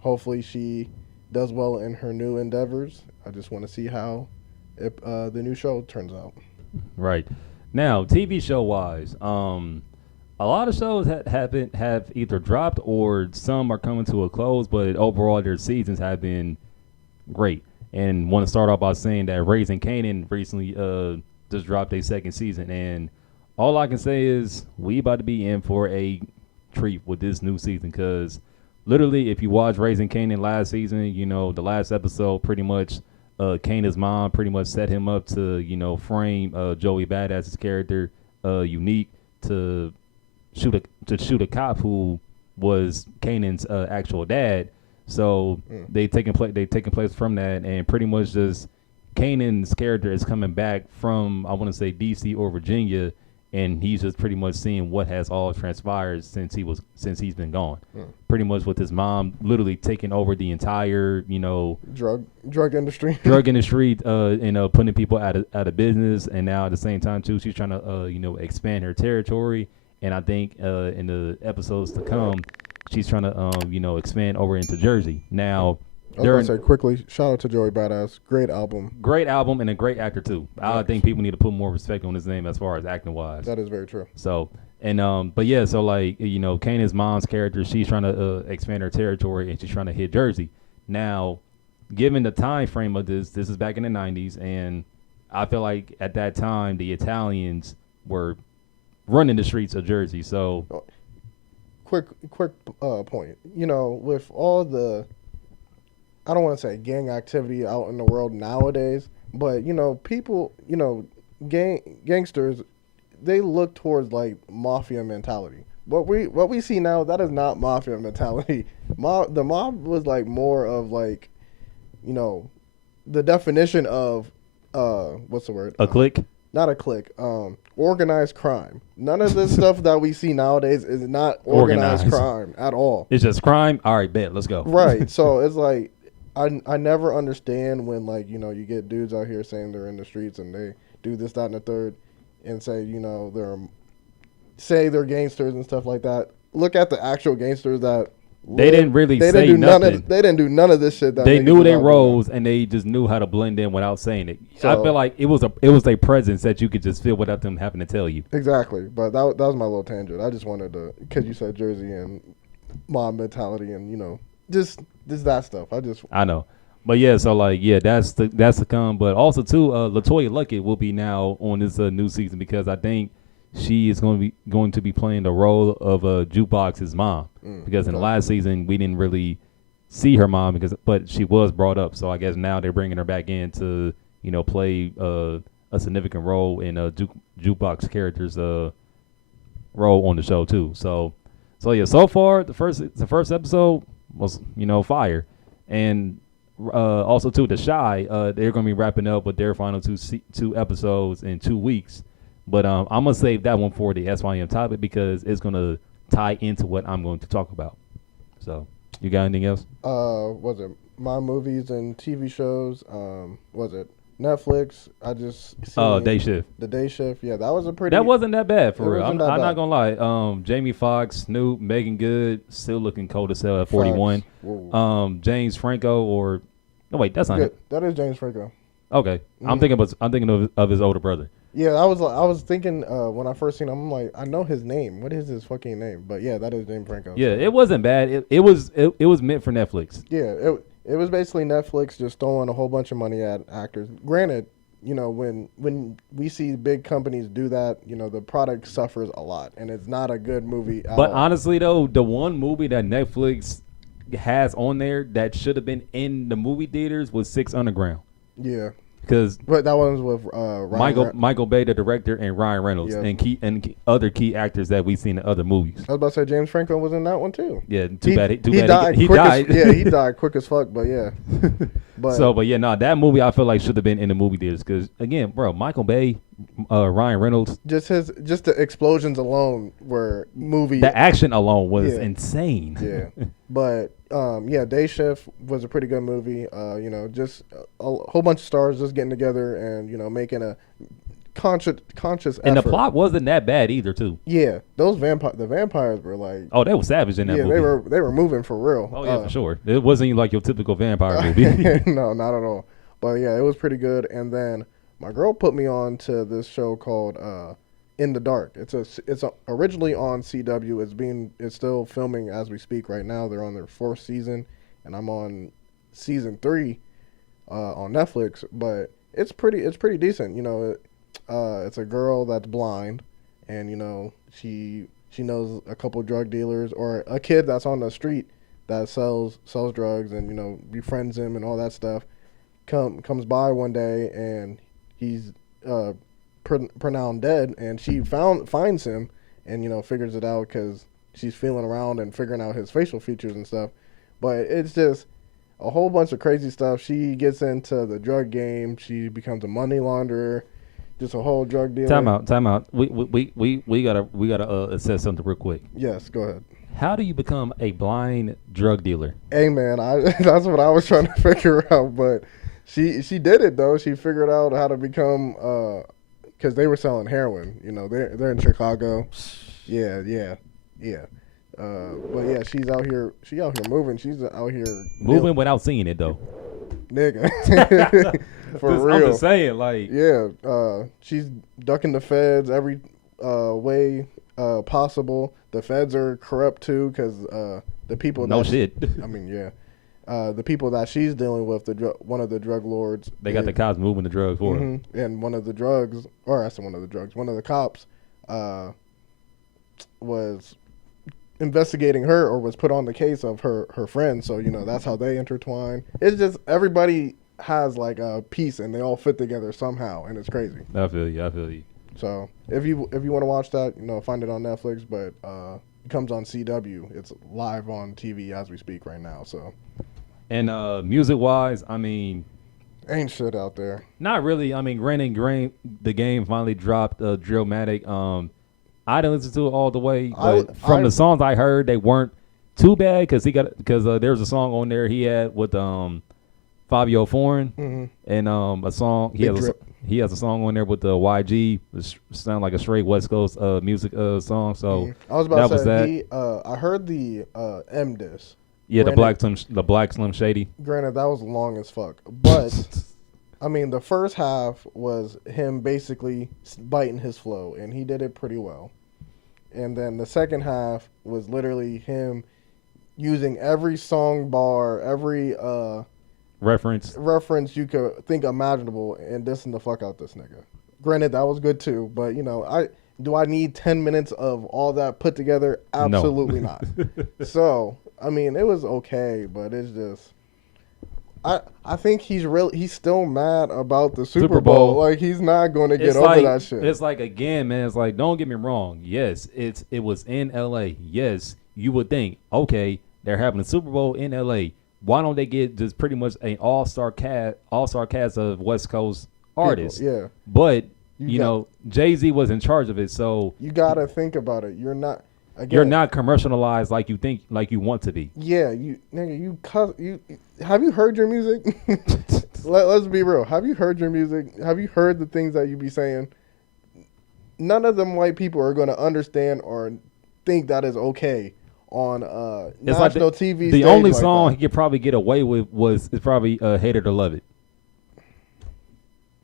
hopefully she does well in her new endeavors. I just want to see how the new show turns out. Right now, TV show wise, a lot of shows have either dropped or some are coming to a close. But overall, their seasons have been great. And want to start off by saying that Raising Kanan recently just dropped a 2nd season. And all I can say is we about to be in for a treat with this new season, because literally if you watch Raising Kanan last season, the last episode pretty much Kanan's mom pretty much set him up to, frame Joey Badass's character, Unique, to shoot a cop who was Kanan's actual dad. So they taking place from that, and pretty much just Kanan's character is coming back from, I want to say, DC or Virginia, and he's just pretty much seeing what has all transpired since he's been gone. Pretty much with his mom literally taking over the entire, drug industry, and putting people out of business. And now at the same time too, she's trying to expand her territory. And I think in the episodes to come, she's trying to expand over into Jersey. Now, I was going to say quickly, shout out to Joey Badass. Great album. Great album and a great actor, too. I think people need to put more respect on his name as far as acting-wise. That is very true. So, but yeah, so like, Kanan's mom's character, she's trying to expand her territory, and she's trying to hit Jersey. Now, given the time frame of this is back in the 90s, and I feel like at that time, the Italians were running the streets of Jersey, so... Quick point. With all the... I don't want to say gang activity out in the world nowadays, but people, gangsters, they look towards like mafia mentality. What we see now, that is not mafia mentality. The mob was like more of like, the definition of what's the word? A clique? Not a clique. Organized crime. None of this stuff that we see nowadays is not organized crime at all. It's just crime. All right, bet. Let's go. Right. So it's like. I never understand when, like, you get dudes out here saying they're in the streets and they do this, that, and the third and say, they're gangsters and stuff like that. Look at the actual gangsters that they didn't really say nothing. They didn't do none of this shit. They knew their roles and they just knew how to blend in without saying it. So, I feel like it was a presence that you could just feel without them having to tell you. Exactly. But that was my little tangent. I just wanted to, because you said Jersey and mob mentality and, just that stuff. I know. But yeah, so like that's to come. But also too, Latoya Luckett will be now on this new season because I think she is going to be playing the role of Jukebox's mom. Because in the last season we didn't really see her mom but she was brought up. So I guess now they're bringing her back in to play a significant role in Jukebox character's role on the show too. So yeah, so far the first episode was fire, and also too the Shy they're gonna be wrapping up with their final two episodes in 2 weeks, but I'm gonna save that one for the SYM topic because it's gonna tie into what I'm going to talk about. So you got anything else? Was it my movies and TV shows? Was it Netflix? I just Day Shift. The Day Shift. Yeah, that was a pretty. That wasn't that bad for real. I'm not gonna lie. Jamie Foxx, Snoop, Megan Good, still looking cold as hell at 41. James Franco that's not him. That is James Franco. Okay, I'm thinking of his older brother. Yeah, I was thinking when I first seen him, I'm like, I know his name. What is his fucking name? But yeah, that is James Franco. Yeah, it wasn't bad. It was meant for Netflix. Yeah, it was basically Netflix just throwing a whole bunch of money at actors. Granted, when we see big companies do that, the product suffers a lot, and it's not a good movie. But honestly, though, the one movie that Netflix has on there that should have been in the movie theaters was Six Underground. Yeah. But that one was with Michael Bay, the director, and Ryan Reynolds, and other key actors that we've seen in other movies. I was about to say James Franco was in that one too. Yeah, too bad he died. He died quick as fuck. But yeah, that movie I feel like should have been in the movie theaters because again, bro, Michael Bay, Ryan Reynolds, just the explosions alone were movie. The action alone was insane. Yeah, but Day Shift was a pretty good movie. Just a whole bunch of stars just getting together and making a conscious effort. And the plot wasn't that bad either, too. Yeah, the vampires were like, oh, they were savage in that movie. Yeah, they were moving for real. Oh yeah, for sure. It wasn't like your typical vampire movie. No, not at all. But yeah, it was pretty good. And then my girl put me on to this show called In the Dark. It's originally on CW. It's still filming as we speak right now. They're on their 4th season, and I'm on season 3 on Netflix. But it's pretty decent. It's a girl that's blind, and she knows a couple drug dealers or a kid that's on the street that sells drugs, and befriends him and all that stuff. Comes by one day and he's pronounced dead, and she finds him and figures it out because she's feeling around and figuring out his facial features and stuff. But it's just a whole bunch of crazy stuff. She gets into the drug game. She becomes a money launderer. Just a whole drug dealer. Time out. We gotta assess something real quick. Yes, go ahead. How do you become a blind drug dealer? Hey man, that's what I was trying to figure out, but she did it though. She figured out how to become because they were selling heroin. They're in Chicago. Yeah. But yeah, she's out here. She out here moving. She's out here moving without seeing it though. Nigga. For real. I'm just saying, like. Yeah, she's ducking the feds every way possible. The feds are corrupt too, because the people. No shit. I mean, yeah. The people that she's dealing with, one of the drug lords. They got the cops moving the drugs for her. And one of the drugs, or I said one of the drugs, one of the cops was investigating her or was put on the case of her friend. So, that's how they intertwine. It's just everybody has like a piece and they all fit together somehow, and it's crazy. I feel you. So if you want to watch that, find it on Netflix, but it comes on CW. It's live on TV as we speak right now. So, and music wise, I mean, ain't shit out there. Not really. I mean, granted, the game finally dropped Drillmatic. I didn't listen to it all the way, but from the songs I heard, they weren't too bad because there's a song on there he had with Fabio Foreign and a song he has a song on there with the YG, which sound like a straight West Coast music song. So I was about to say I heard the M diss. Yeah, the Black Slim Shady. Granted, that was long as fuck, but I mean the first half was him basically biting his flow, and he did it pretty well. And then the second half was literally him using every song bar, every reference you could think imaginable, and dissing the fuck out this nigga. Granted, that was good too, but I need 10 minutes of all that put together? Absolutely no. Not. So, I mean, it was okay, but it's just I think he's still mad about the Super Bowl. Like, he's not going to get over that shit. It's like, again, man, it's like, don't get me wrong. Yes, it was in L.A. Yes, you would think, okay, they're having a Super Bowl in L.A. Why don't they get just pretty much an all-star cast of West Coast artists? People, yeah. But, Jay-Z was in charge of it, so. You got to think about it. You're not. Again, you're not commercialized like you think, like you want to be. Yeah, have you heard your music? Let's be real. Have you heard your music? Have you heard the things that you be saying? None of them white people are going to understand or think that is okay on national TV. The only song he could probably get away with is probably "Hate It or Love It,"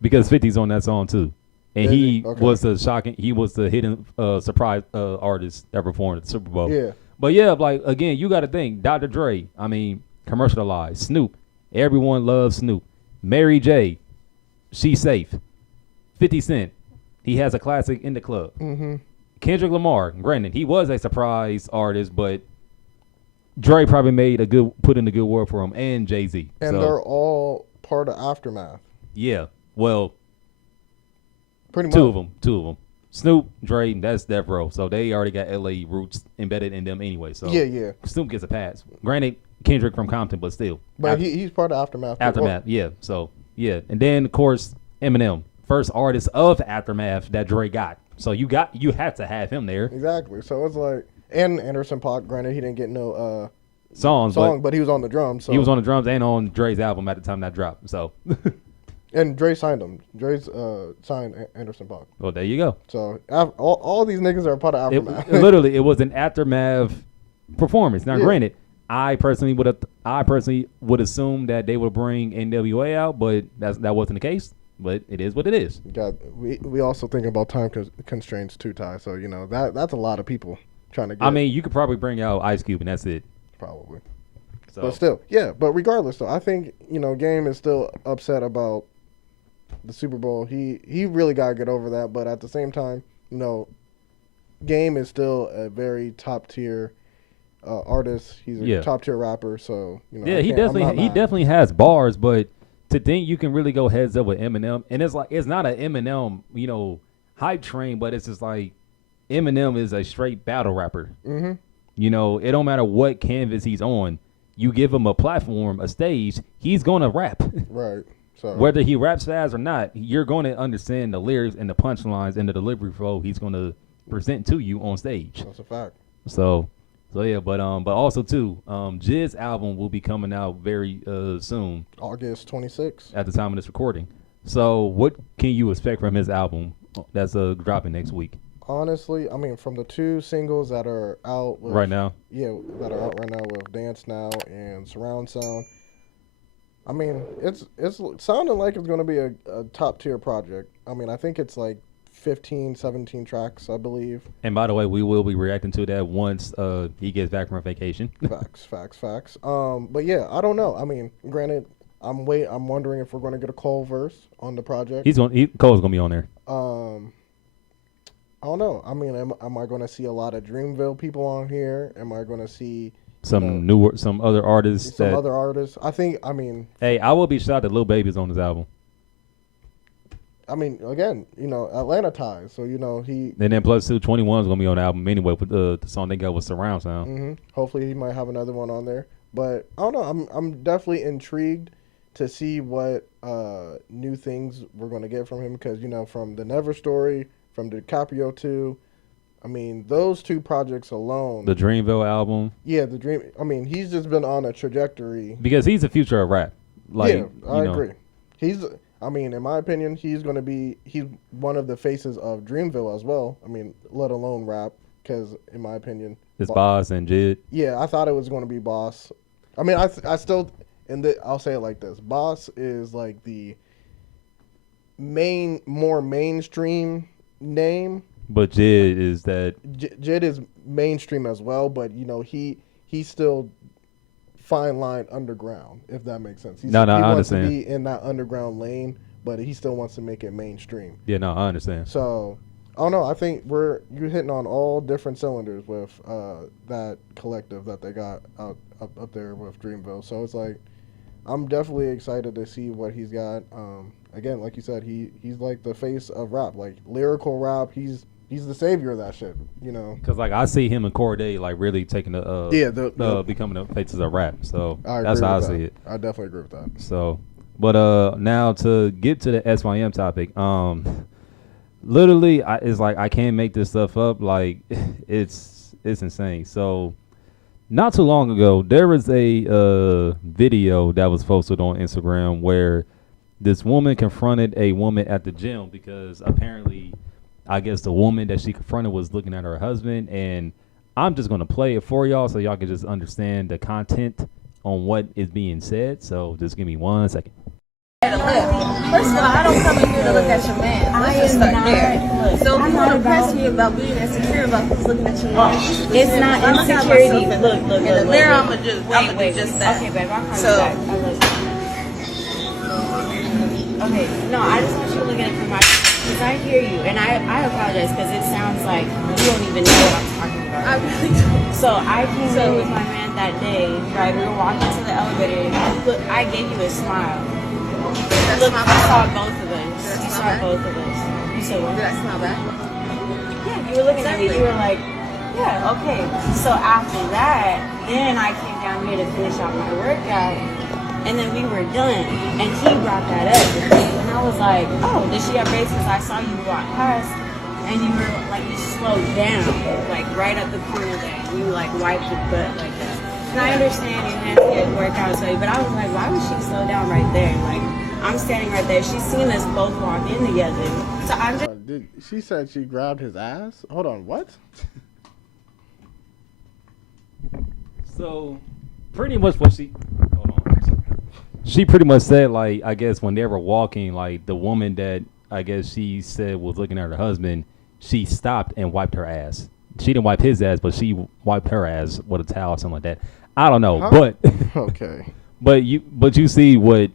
because 50's on that song too. And he was the hidden surprise artist that performed at the Super Bowl. Yeah. But yeah, like, again, you got to think, Dr. Dre, I mean, commercialized. Snoop, everyone loves Snoop. Mary J, She's Safe. 50 Cent, he has a classic in the club. Kendrick Lamar, granted, he was a surprise artist, but Dre probably put in a good word for him, and Jay-Z. And they're all part of Aftermath. Yeah, well, pretty much. Two of them. Snoop, Dre, that's Death Row. So they already got LA roots embedded in them anyway. So yeah. Snoop gets a pass. Granted, Kendrick from Compton, but still. But he's part of Aftermath. Aftermath, yeah. So, yeah. And then, of course, Eminem, first artist of Aftermath that Dre got. So you had to have him there. Exactly. So it's like, and Anderson .Paak, granted, he didn't get no song, but he was on the drums. So. He was on the drums and on Dre's album at the time that dropped. So. And Dre signed him. Dre's signed Anderson .Paak. Well, there you go. So all these niggas are part of Aftermath. Literally, it was an Aftermath performance. Now, granted, I personally would assume that they would bring NWA out, but that wasn't the case. But it is what it is. We also think about time constraints too, Ty. So that's a lot of people trying to get. I mean, you could probably bring out Ice Cube, and that's it. Probably. So. But still, yeah. But regardless, though, I think Game is still upset about the Super Bowl. He really got to get over that. But at the same time, Game is still a very top tier artist. He's a top tier rapper. So he definitely has bars. But to think you can really go heads up with Eminem, and it's not an Eminem hype train, but it's just like Eminem is a straight battle rapper. Mm-hmm. You know, it don't matter what canvas he's on. You give him a platform, a stage, he's gonna rap. Right. So Whether he raps fast or not, you're gonna understand the lyrics and the punchlines and the delivery flow he's gonna present to you on stage. that's a fact. So yeah, but also too, Jiz's album will be coming out very soon August 26th. at the time of this recording. So what can you expect from his album that's dropping next week? Honestly, I mean, from the 2 singles that are out Right now? Yeah, that are out right now with Dance Now and Surround Sound. I mean, it's sounding like it's going to be a top tier project. I mean, I think it's like 15, 17 tracks, I believe. And by the way, we will be reacting to that once he gets back from vacation. Facts. But yeah, I don't know. I mean, granted, I'm wondering if we're going to get a Cole verse on the project. Cole's gonna be on there. I don't know. I mean, am I going to see a lot of Dreamville people on here? Am I going to see some other artists? Other artists. I think. I mean, hey, I will be shocked that Lil Baby's on this album. I mean, again, Atlanta ties. So he. And then plus 221 is gonna be on the album anyway with the song they got with Surround Sound. Mm-hmm. Hopefully, he might have another one on there. But I don't know. I'm definitely intrigued to see what new things we're gonna get from him because from the Never Story. From DiCaprio 2, I mean, those 2 projects alone. The Dreamville album. Yeah, I mean, he's just been on a trajectory. Because he's the future of rap. I agree. I mean, in my opinion, he's one of the faces of Dreamville as well. I mean, let alone rap, because in my opinion. It's Boss and Jid. Yeah, I thought it was going to be Boss. I mean, I still, I'll say it like this. Boss is like the more mainstream name, but Jid is that Jid is mainstream as well, but he's still fine line underground, if that makes sense. He I wants understand. to be in that underground lane, but he still wants to make it mainstream. Yeah, no, I understand. So I don't know. I think you're hitting on all different cylinders with that collective that they got up there with Dreamville. So it's like I'm definitely excited to see what he's got. Again, like you said, he's like the face of rap, like lyrical rap. He's the savior of that shit, Because like I see him and Corday like really taking becoming the faces of rap. So that's how I see it. I definitely agree with that. So, but now to get to the SYM topic, literally it's like I can't make this stuff up. Like it's insane. So. Not too long ago, there was a video that was posted on Instagram where this woman confronted a woman at the gym because apparently, I guess the woman that she confronted was looking at her husband. And I'm just going to play it for y'all so y'all can just understand the content on what is being said. So just give me 1 second. First of all, I don't come in here to look at your man. Let's just start there. So if you want to press me about being insecure about who's looking at you, it's not insecurity. Look. And there I'm gonna do just that. Okay, babe, I'll call So- you back. I love you. Okay, no, I just want you to look at it from my, because I hear you, and I apologize because it sounds like you don't even know what I'm talking about. I really don't. So I came in with my man that day, right? We were walking to the elevator. Look, I gave you a smile. Look, you saw both of us. You saw both of us. You said what? Did I smile back? Yeah, you were looking at me. You were like, yeah, okay. So after that, then I came down here to finish out my workout. And then we were done. And he brought that up. And I was like, oh, did she have race? Because I saw you walk past. And you were like, you slowed down. Like right at the corner there. You like wiped your butt like that. And I understand your hands get workout, but I was like, why would she slow down right there? Like, I'm standing right there. She's seen us both walk in together. So I'm just. She said she grabbed his ass? Hold on, what? So, pretty much what she pretty much said, like, I guess when they were walking, like, the woman that I guess she said was looking at her husband, she stopped and wiped her ass. She didn't wipe his ass, but she wiped her ass with a towel or something like that. I don't know, but okay. But you see what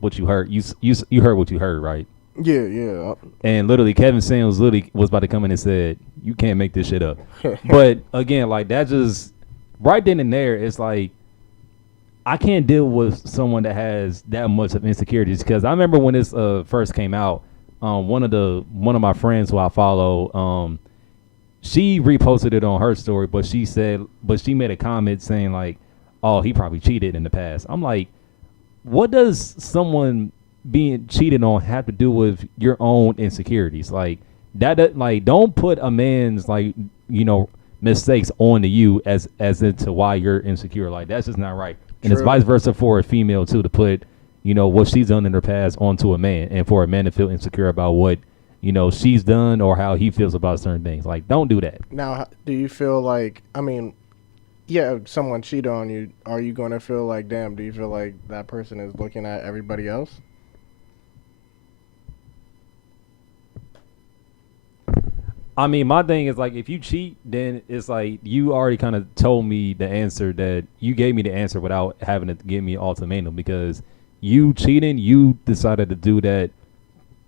what you heard. You heard what you heard, right? Yeah. And literally, Kevin Samuels literally was about to come in and said, "You can't make this shit up." But again, like that just right then and there, it's like I can't deal with someone that has that much of insecurities because I remember when this first came out, one of my friends who I follow, she reposted it on her story, but she made a comment saying like, "Oh, he probably cheated in the past." I'm like, what does someone being cheated on have to do with your own insecurities? Like like don't put a man's like mistakes onto you as into why you're insecure. Like that's just not right. And it's vice versa for a female too, to put what she's done in her past onto a man, and for a man to feel insecure about what she's done or how he feels about certain things. Like don't do that. Now, do you feel like, I mean, yeah, if someone cheated on you, are you going to feel like, damn, do you feel like that person is looking at everybody else? I mean, my thing is like, if you cheat, then it's like you already kind of told me the answer, that you gave me the answer without having to give me an ultimatum, because you cheating, you decided to do that,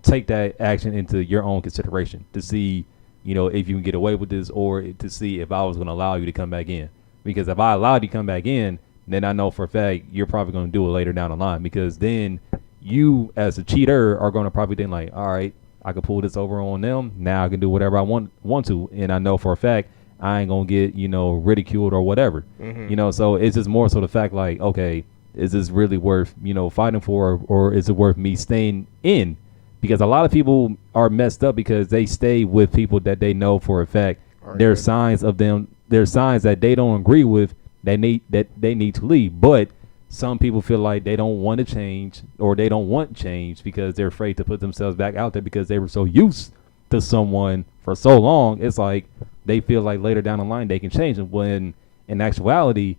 take that action into your own consideration to see, if you can get away with this, or to see if I was going to allow you to come back in. Because if I allowed you to come back in, then I know for a fact you're probably going to do it later down the line, because then you as a cheater are going to probably think like, all right, I can pull this over on them. Now I can do whatever I want to. And I know for a fact I ain't going to get, ridiculed or whatever. Mm-hmm. So it's just more so the fact like, okay, is this really worth, fighting for, or is it worth me staying in? Because a lot of people are messed up because they stay with people that they know for a fact there's signs of them, there's signs that they don't agree with, they need to leave. But some people feel like they don't want to change, or they don't want change because they're afraid to put themselves back out there because they were so used to someone for so long. It's like they feel like later down the line they can change them, when in actuality,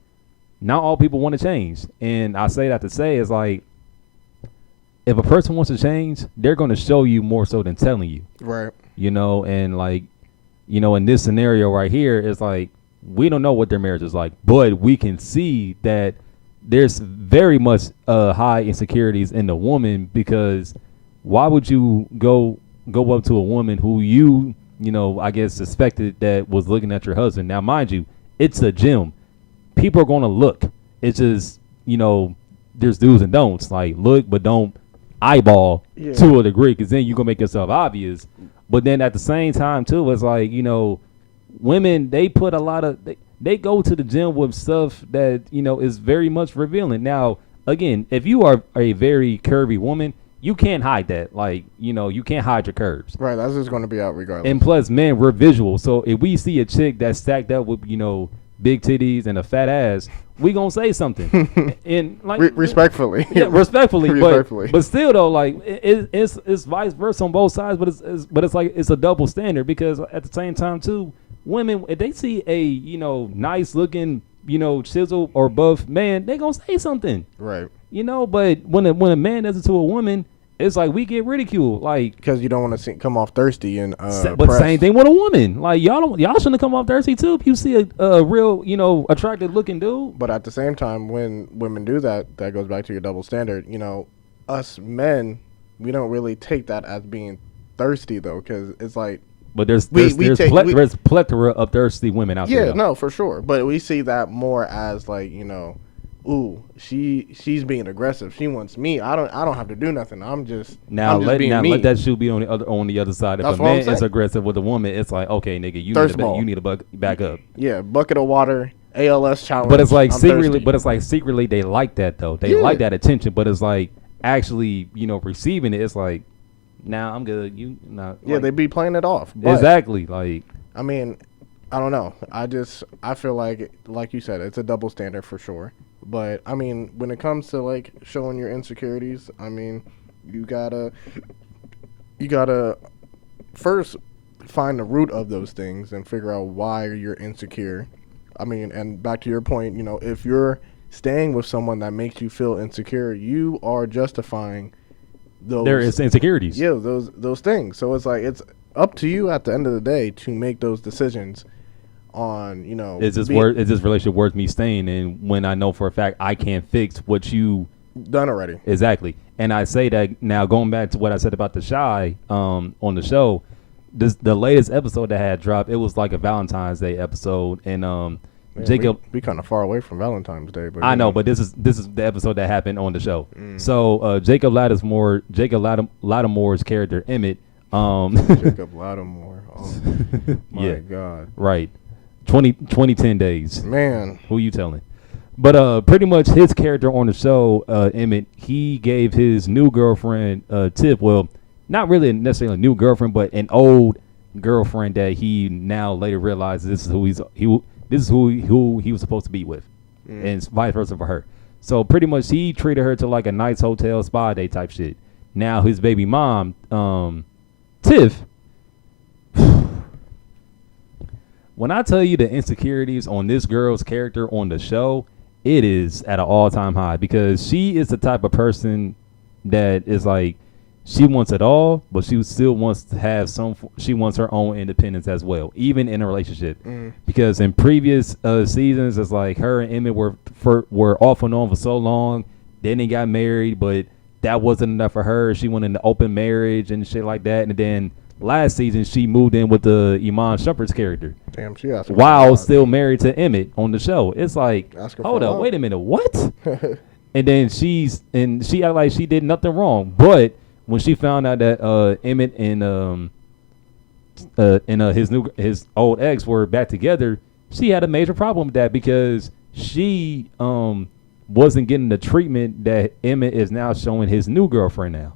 not all people want to change. And I say that to say is like, if a person wants to change, they're going to show you more so than telling you. Right. And like, in this scenario right here, it's like, we don't know what their marriage is like, but we can see that there's very much high insecurities in the woman, because why would you go up to a woman who I guess suspected that was looking at your husband? Now, mind you, it's a gym. People are going to look. It's just, there's do's and don'ts. Like, look, but don't eyeball to a degree, because then you're going to make yourself obvious. But then at the same time, too, it's like, women, they put a lot of... They go to the gym with stuff that, is very much revealing. Now, again, if you are a very curvy woman, you can't hide that. Like, you can't hide your curves. Right, that's just going to be out regardless. And plus, men, we're visual. So if we see a chick that's stacked up with, big titties and a fat ass, we going to say something. And like respectfully. Yeah, respectfully. Respectfully. But still, though, like, it's vice versa on both sides, but it's like it's a double standard, because at the same time, too, women, if they see a nice looking chisel or buff man, they gonna say something, right? But when a man does it to a woman, it's like we get ridiculed, like, because you don't want to come off thirsty and but same thing with a woman, like y'all shouldn't come off thirsty too if you see a real attractive looking dude. But at the same time, when women do that, that goes back to your double standard. Us men, we don't really take that as being thirsty though, because it's like. But there's plethora of thirsty women out there. Yeah, no, for sure. But we see that more as like, ooh, she's being aggressive. She wants me. I don't have to do nothing. I'm just let that shoe be on the other side. If a man is aggressive with a woman, it's like, okay, nigga, you need to back up. Yeah, bucket of water, ALS challenge. But it's like secretly they like that though. They like that attention. But it's like actually receiving it. It's like, now I'm good. You not. Yeah, they be playing it off. Exactly. Like, I mean, I don't know. I feel like you said, it's a double standard for sure. But I mean, when it comes to like showing your insecurities, I mean, you gotta first find the root of those things and figure out why you're insecure. I mean, and back to your point, if you're staying with someone that makes you feel insecure, you are justifying there is insecurities. Yeah, those things. So it's like, it's up to you at the end of the day to make those decisions on, is this relationship worth me staying in when I know for a fact I can't fix what you done already. Exactly. And I say that now, going back to what I said about the Shy on the show, the latest episode that had dropped, it was like a Valentine's Day episode, and Man, Jacob, we kind of far away from Valentine's Day, but I know, but this is the episode that happened on the show. So Jacob Lattimore's character Emmett Jacob Lattimore. Oh, my God. Right. 2010 days. Man. Who you telling? But pretty much his character on the show, Emmett, he gave his new girlfriend Tiff. Well, not really necessarily a new girlfriend, but an old girlfriend that he now later realizes this is who he was supposed to be with, and vice versa for her. So pretty much he treated her to like a nice hotel spa day type shit. Now his baby mom, Tiff. When I tell you the insecurities on this girl's character on the show, it is at an all-time high because she is the type of person that is like, she wants it all, but she still wants to have she wants her own independence as well, even in a relationship. Because in previous seasons, it's like her and Emmett were off and on for so long. Then they got married, but that wasn't enough for her. She went into open marriage and shit like that. And then last season, she moved in with the Iman Shumpert's character. Damn, she asked while still married to Emmett on the show. It's like, hold up, love. wait a minute, what? And then she act like she did nothing wrong, but when she found out that Emmett and his old ex were back together, she had a major problem with that because she wasn't getting the treatment that Emmett is now showing his new girlfriend now.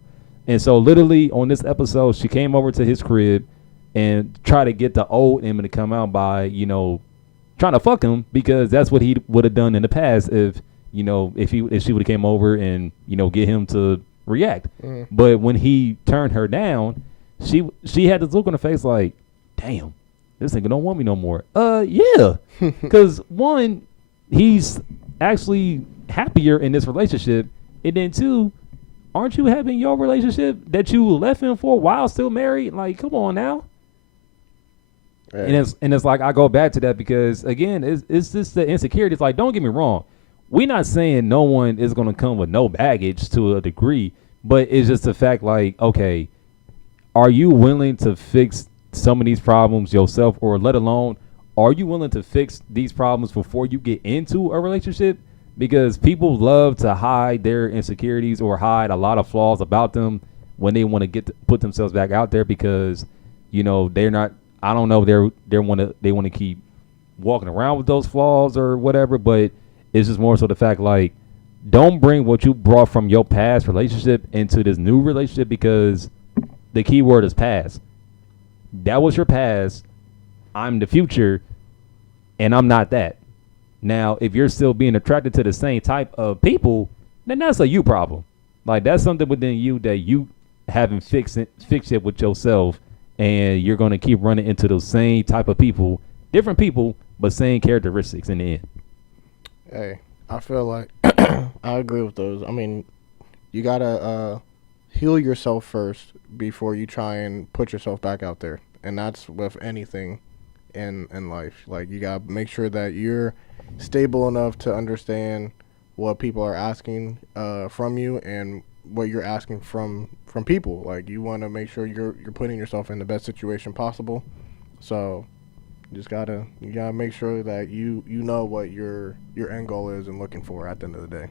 And so literally on this episode, she came over to his crib and tried to get the old Emmett to come out by, trying to fuck him because that's what he would have done in the past if she would have came over and, get him to react. But when he turned her down, she had this look on her face like, damn, this nigga don't want me no more. Yeah. Because one, he's actually happier in this relationship. And then two, aren't you happy in your relationship that you left him for while still married? Like, come on now. Hey. And it's like, I go back to that because again, it's just the insecurity. It's like, don't get me wrong. We're not saying no one is going to come with no baggage to a degree, but it's just the fact like, okay, are you willing to fix some of these problems yourself, or let alone, are you willing to fix these problems before you get into a relationship? Because people love to hide their insecurities or hide a lot of flaws about them when they want to put themselves back out there because, they're not, I don't know, they want to keep walking around with those flaws or whatever, but it's just more so the fact like, don't bring what you brought from your past relationship into this new relationship because the key word is past. That was your past. I'm the future, and I'm not that. Now, if you're still being attracted to the same type of people, then that's a you problem. Like, that's something within you that you haven't fixed it with yourself, and you're going to keep running into those same type of people, different people, but same characteristics in the end. Hey, I feel like I agree with those. I mean, you got to heal yourself first before you try and put yourself back out there. And that's with anything in life. Like, you got to make sure that you're stable enough to understand what people are asking from you and what you're asking from people. Like, you want to make sure you're putting yourself in the best situation possible. So you gotta make sure that you know what your end goal is and looking for at the end of the day.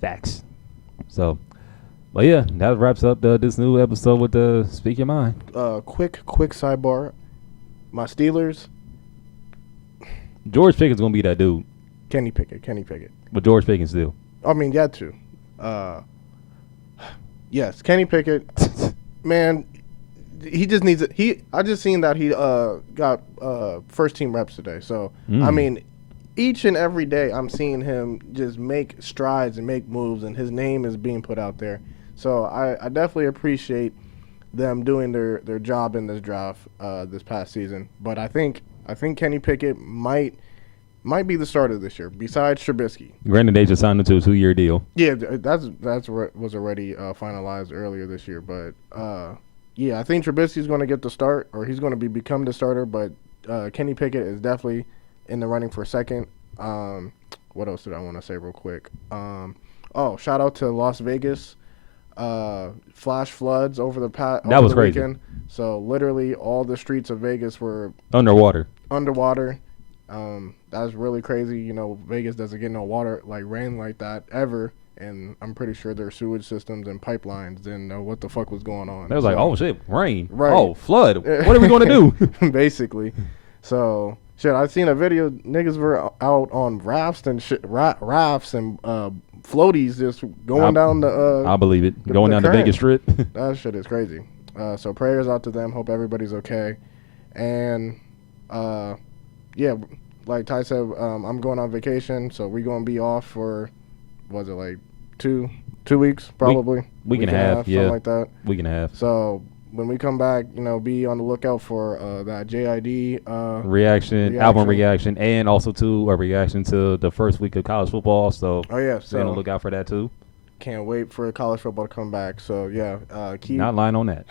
Facts. So, but yeah, that wraps up this new episode with the Speak Your Mind. Quick sidebar. My Steelers. George Pickens gonna be that dude. Kenny Pickett. But George Pickens still. I mean, yeah, too. Yes, Kenny Pickett. Man, he just needs it. I just seen that he got first team reps today. So I mean, each and every day I'm seeing him just make strides and make moves, and his name is being put out there. So I definitely appreciate them doing their job in this draft this past season. But I think Kenny Pickett might be the starter this year, besides Trubisky. Granted, they just signed him to a 2-year deal. Yeah, that's was already finalized earlier this year. But yeah, I think Trubisky's going to get the start, or he's going to become the starter. But Kenny Pickett is definitely in the running for second. What else did I want to say real quick? Shout out to Las Vegas. Flash floods over the that was crazy. Weekend. So literally all the streets of Vegas were underwater. That was really crazy. Vegas doesn't get no water, like rain like that ever. and I'm pretty sure their sewage systems and pipelines didn't know what the fuck was going on. They was like, oh shit, rain, Right. oh flood. What are we gonna do? Basically. So shit, I seen a video. Niggas were out on rafts and shit, rafts and floaties just going down the. I believe it. Going down the current. Vegas Strip. That shit is crazy. So prayers out to them. Hope everybody's okay. And yeah, like Ty said, I'm going on vacation, so we're gonna be off for, was it like two weeks probably? Week and a half, yeah. something like that. Week and a half. So when we come back, you know, be on the lookout for that J.I.D. Reaction, album reaction, and also to a reaction to the first week of college football. So Oh yeah, be on the lookout for that too. Can't wait for college football to come back. So yeah, keep Not lying on that.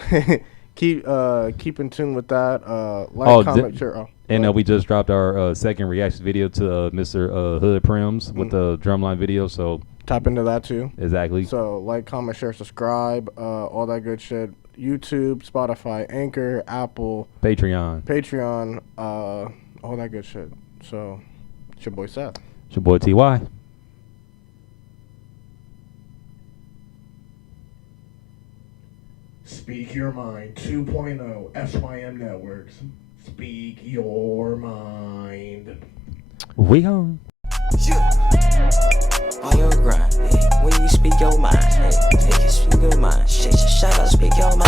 keep in tune with that. Like, comment, share. And we just dropped our second reaction video to Mr. Hood Prims with the drumline video. So tap into that too. Exactly. So like, comment, share, subscribe, all that good shit. YouTube, Spotify, Anchor, Apple, Patreon, all that good shit. So it's your boy Seth. It's your boy Ty. Speak Your Mind 2.0 SYM Networks. Speak your mind. We on. On your grind, hey, when you speak your mind, hey, speak your mind. Shit, shout out, speak your mind.